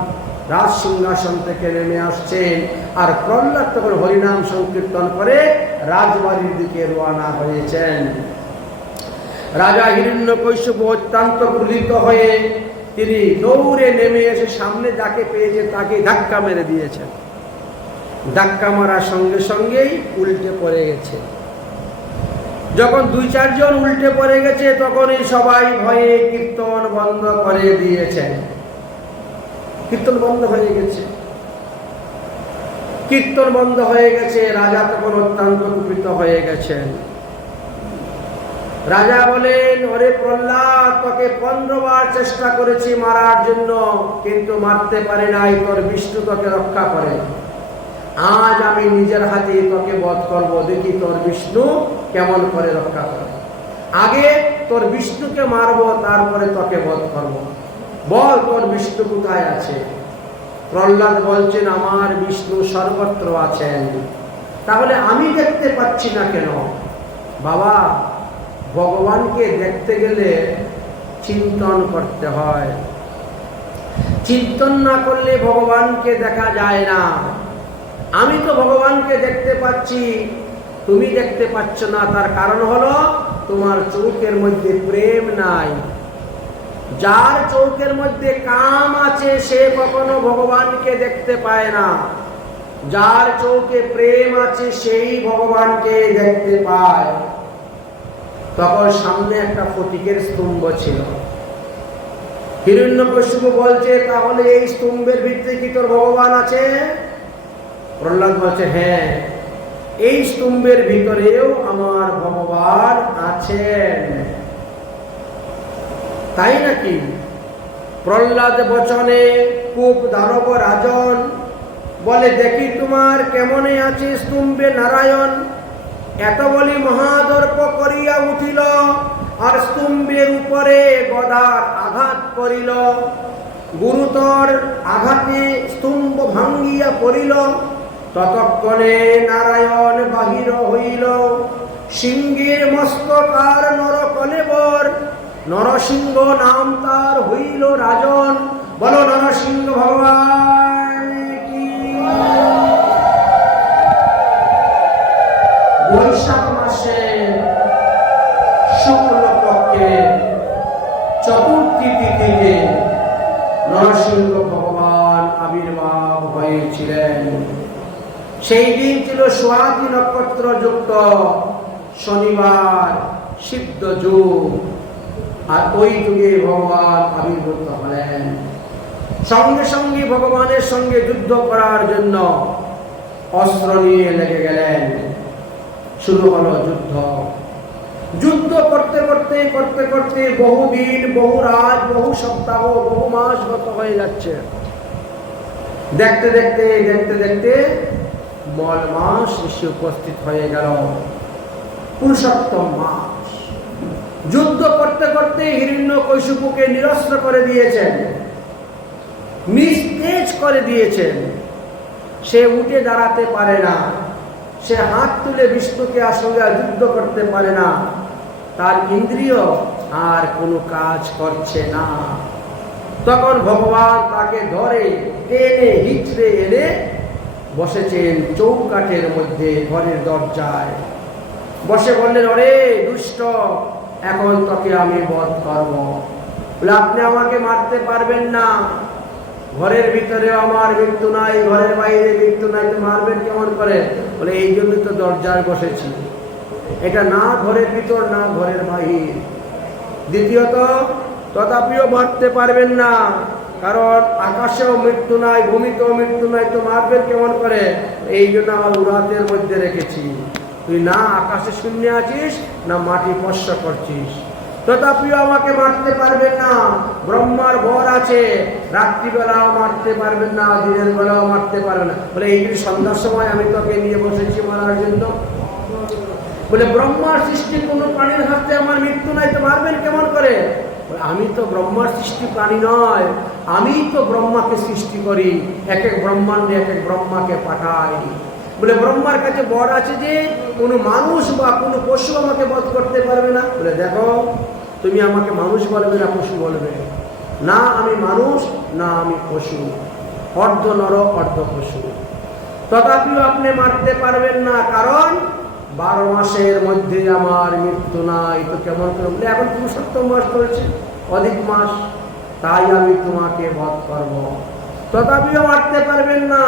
রাজ সিংহাসন থেকে নেমে আসছেন, আর প্রহ্লাদ তখন হরিনাম সংকীর্তন করে রাজবাড়ির দিকে রওনা হয়েছেন। রাজা হিরণ্যকশিপু অত্যন্ত ক্রোধিত হয়ে তিনি দৌড়ে নেমে এসে সামনে যাকে পেয়েছে তাকে ধাক্কা মেরে দিয়েছেন। ধাক্কা মারার সঙ্গে সঙ্গেই উল্টে পড়ে গেছে। যখন 2-4 জন উল্টে পড়ে গেছে, তখনই সবাই ভয়ে কীর্তন বন্ধ করে দিয়েছেন। কীর্তন বন্ধ হয়ে গেছে, কীর্তন বন্ধ হয়ে গেছে। রাজা তখন অত্যন্ত কুপিত হয়ে গেছেন। রাজা বলেন, ওরে প্রহ্লাদ, তোকে 15 বার চেষ্টা করেছি মারার জন্য, কিন্তু মারতে পারে নাই। তোর বিষ্ণু তোকে রক্ষা করে। আজ আমি নিজের হাতে তোকে বধ করব, দেখি তোর বিষ্ণু কেমন করে রক্ষা করে। আগে তোর বিষ্ণুকে মারবো, তারপরে তোকে বধ করব। বল তোর বিষ্ণু কোথায় আছে? প্রহ্লাদ বলছেন, আমার বিষ্ণু সর্বত্র আছেন। তাহলে আমি দেখতে পাচ্ছি না কেন? বাবা, ভগবানকে দেখতে গেলে চিন্তন করতে হয়। চিন্তন না করলে ভগবানকে দেখা যায় না। আমি তো ভগবানকে দেখতে পাচ্ছি, তুমি দেখতে পাচ্ছ না। তার কারণ হলো তোমার চোখের মধ্যে প্রেম নাই। যার চোখের মধ্যে কাম আছে সে কখনো ভগবানকে দেখতে পায় না। যার চোখে প্রেম আছে সেই ভগবানকে দেখতে পায়। তখন সামনে একটা ফটিকের স্তম্ভ ছিল। হিরণ্যকশিপু বলছে, তাহলে এই স্তম্ভের ভিতরে কি তোর ভগবান আছে? প্রহ্লাদ বলছে, হ্যাঁ, এই স্তম্ভের ভিতরেও আমার ভগবান আছেন। তাই নাকি? প্রহ্লাদ বচনে খুব দানব রাজন বলে, দেখি তোমার কেমনে আছে স্তম্ভে নারায়ণ। এত বলি মহাদর্প করিয়া উঠিল, আর স্তম্ভের উপরে গদার আঘাত করিল। গুরুতর আঘাতে স্তম্ভ ভাঙ্গিয়া পড়িল। ততক্ষণে নারায়ণ বাহির হইল। সিংহের মস্তক আর নরকলেবর, নরসিংহ নাম তার হইল রাজন। বলো নরসিংহ ভগবান কি। বৈশাখ মাসে শুক্লপক্ষে চতুর্থী তিথিতে নরসিংহ ভগবান আবির্ভাব হয়েছিলেন। সেই দিন ছিল স্বাতি নক্ষত্র যুক্ত শনিবার, সিদ্ধ যুগ। আর ওই যুগে ভগবান আবির্ভূত হলেন। সঙ্গে সঙ্গে ভগবানের সঙ্গে যুদ্ধ করার জন্য অস্ত্র নিয়ে লেগে গেলেন। শুরু হলো যুদ্ধ। যুদ্ধ করতে করতে করতে করতে বহু দিন, বহু রাত, বহু সপ্তাহ, বহু মাস গত হয়ে যাচ্ছে। দেখতে দেখতে দেখতে দেখতে মল মাস এসে উপস্থিত হয়ে গেল, পুরুষোত্তম মাস। যুদ্ধ করতে করতে হিরণ্যকশিপুকে নিরস্ত্র করে দিয়েছেন, নিস্তেজ করে দিয়েছেন। সে উঠে দাঁড়াতে পারে না, সে হাত তুলে বিষ্ণুকে আসলে যুদ্ধ করতে পারে না। তার ইন্দ্রিয় আর কোনো কাজ করছে না। তখন ভগবান তাকে ধরে টেনে হিচড়ে এনে বসেছেন চৌকাঠের মধ্যে, ঘরের দরজায় বসে বললেন, ওরে দুষ্ট, এখন তোকে আমি বধ করব। বলে, আপনি আমাকে মারতে পারবেন না। ঘরের ভিতরে আমার মৃত্যু নাই, ঘরের বাইরে মৃত্যু নাই, তো মারবেন কেমন করে? বলে, এই জন্য তো দরজায় বসেছি। এটা না ঘরের ভিতর না ঘরের বাহির। দ্বিতীয়ত, তথাপিও মারতে পারবেন না, কারণ আকাশেও মৃত্যু নাই, ভূমিতেও মৃত্যু নাই, তো মারবেন কেমন করে? এই জন্য আমার উড়াতের মধ্যে রেখেছি। তুই না আকাশে শূন্য আছিস, না মাটি স্পর্শ করছিস। তথাপিও আমাকে মারতে পারবেন না। ব্রহ্মার বর আছে, রাত্রিবেলাও মারতে পারবেন না, দিনের বেলাও মারতে পারবেন না। বলে এই সন্ধ্যার সময় আমি তোকে নিয়ে বসেছি মারার জন্য। বলে ব্রহ্মার সৃষ্টি কোন প্রাণীর হাতে আমার মৃত্যু নাই, তো মারবেন কেমন করে? আমি তো ব্রহ্মার সৃষ্টি প্রাণী নয়, আমি তো ব্রহ্মাকে সৃষ্টি করি, এক এক ব্রহ্মাণ্ডে এক এক ব্রহ্মাকে পাঠাই। বলে ব্রহ্মার কাছে বর আছে যে কোনো মানুষ বা কোনো পশু আমাকে বধ করতে পারবে না। বলে দেখো, তুমি আমাকে মানুষ বলবে না পশু বলবে না, আমি মানুষ না আমি পশু, অর্ধ নর অর্ধ পশু। তথাপিও আপনি মারতে পারবেন না, কারণ 12 মাসের মধ্যে আমার মৃত্যু নাই। তো কেমন করে? বলে এখন পুরুষোত্তম মাস চলছে, অধিক মাস, তাই আমি তোমাকে বধ করব। তথাপিও মারতে পারবেন না,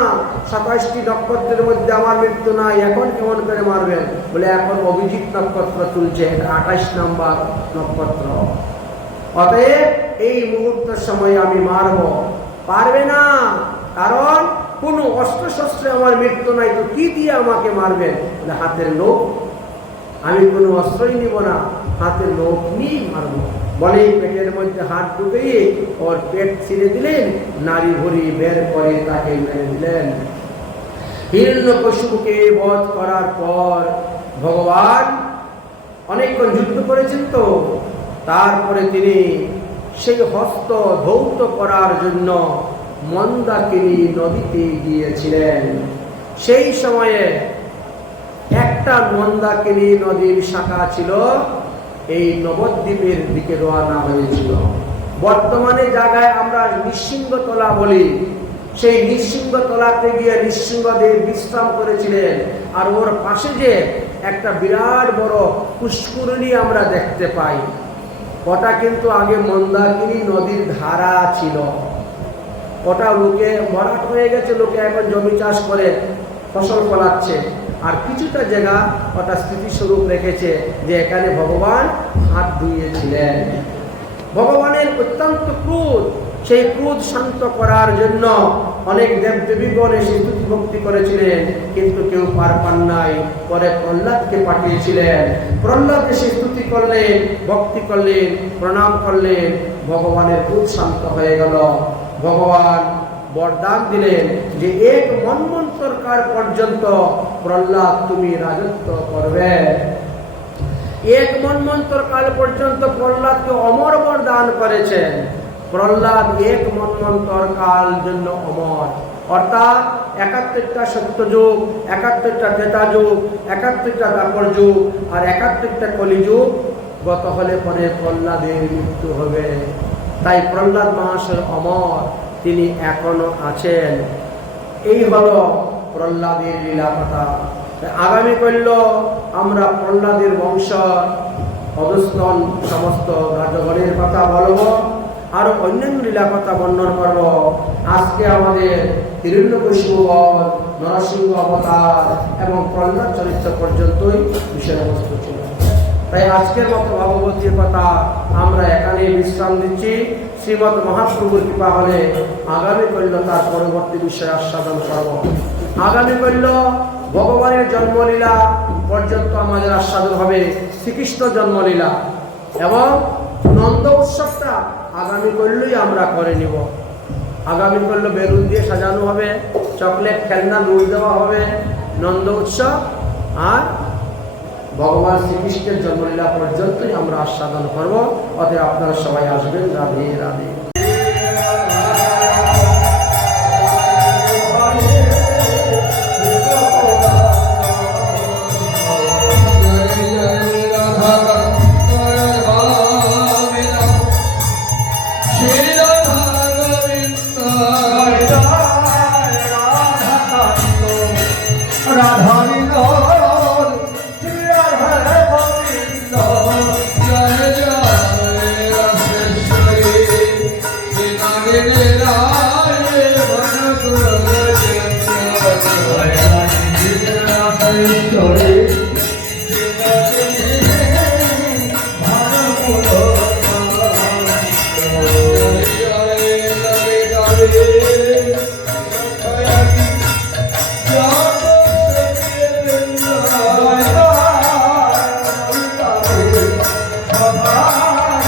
27টি নক্ষত্রের মধ্যে আমার মৃত্যু নাই, এখন কেমন করে মারবেন? বলে এখন অভিজিৎ নক্ষত্র চলছে, 28 নম্বর নক্ষত্র, অতএব এই মুহূর্তের সময় আমি মারব। পারবে না, কারণ কোনো অস্ত্র শস্ত্রে আমার মৃত্যু নাই, তো কি দিয়ে আমাকে মারবেন? বলে হাতের লোক, আমি কোনো অস্ত্রই নিব না, হাতের লোক নিয়েই মারব। বলে পেটের মধ্যে হাত ঢুকিয়ে ওর পেট ছিঁড়ে দিলেন, নারী ভরি বের করে তাকে মেরে দিলেন। হিরণ্যকশিপুকে বধ করার পর ভগবান অনেকক্ষণ যুদ্ধ করেছেন, তো তারপরে তিনি সেই হস্ত ধৌত করার জন্য মন্দাকিনী নদীতে গিয়েছিলেন। সেই সময়ে একটা মন্দাকিনী নদীর শাখা ছিল, এই নবদ্বীপের দিকে রওনা হয়েছিল। বর্তমানে জায়গায় আমরা নৃসিংহতলা বলি, সেই নৃসিংহতলাতে গিয়ে নৃসিংহদেব বিশ্রাম করেছিলেন। আর ওর পাশে যে একটা বিরাট বড় পুষ্করিণী আমরা দেখতে পাই, ওটা কিন্তু আগে মন্দাকিনী নদীর ধারা ছিল। ওটা লোকে ভরাট হয়ে গেছে, লোকে এখন জমি চাষ করে ফসল ফলাচ্ছে। আর কিছুটা জায়গা ওটা স্মৃতিস্বরূপ রেখেছে যে এখানে ভগবান হাত ধুইয়েছিলেন। ভগবানের অত্যন্ত ক্রোধ, সেই ক্রোধ শান্ত করার জন্য অনেক দেবদেবীগণ এসে স্তুতি ভক্তি করেছিলেন, কিন্তু কেউ পার পান নাই। পরে প্রহ্লাদকে পাঠিয়েছিলেন, প্রহ্লাদ এসে স্তুতি করলেন, ভক্তি করলেন, প্রণাম করলেন, ভগবানের ক্রোধ শান্ত হয়ে গেল। ভগবান বরদান দিলেন যে 1 মন্বন্তর কাল পর্যন্ত প্রহ্লাদ তুমি রাজত্ব করবে। 1 মন্বন্তর কাল পর্যন্ত প্রহ্লাদকে অমর বরদান করেছেন। প্রহ্লাদ 1 মন্বন্তর কাল জন্য অমর, অর্থাৎ 71টা সত্যযুগ, 71টা ত্রেতা যুগ, 71টা দ্বাপর যুগ আর 71টা কলিযুগ গত হলে পরে প্রহ্লাদের মৃত্যু হবে। তাই প্রহ্লাদ মহাশয় অমর, তিনি এখনো আছেন। এই হলো প্রহ্লাদের লীলা কথা। আগামী কল্য আমরা প্রহ্লাদের বংশ অধস্তন সমস্ত রাজগণের কথা বলব, আরো অন্যান্য লীলা কথা বর্ণন করব। আজকে আমাদের হিরণ্যকশিপু বধ, নরসিংহ অবতার এবং প্রহ্লাদ চরিত্র পর্যন্তই বিষয়বস্তু ছিল। তাই আজকের মতো ভগবতীর কথা আমরা এখানে বিশ্রাম দিচ্ছি। শ্রীমৎ মহাপ্রভুর কৃপা হলে আগামী কল্য তার পরবর্তী বিষয় আস্বাদন করব। আগামী কল্য ভগবানের জন্মলীলা পর্যন্ত আমাদের আস্বাদন হবে, শ্রীকৃষ্ণ জন্মলীলা এবং নন্দ উৎসবটা আগামী কল্যই আমরা করে নিব। আগামী কল্য বেলুন দিয়ে সাজানো হবে, চকলেট খেলনা নুল দেওয়া হবে, নন্দ উৎসব আর ভগবান শ্রীকৃষ্ণের জন্মলীলা পর্যন্তই আমরা আস্বাদন করব। অতএব আপনারা সবাই আসবেন। রাধে রাধে। Bye.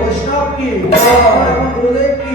বৈষ্ণব কি, গুরুদেব কি।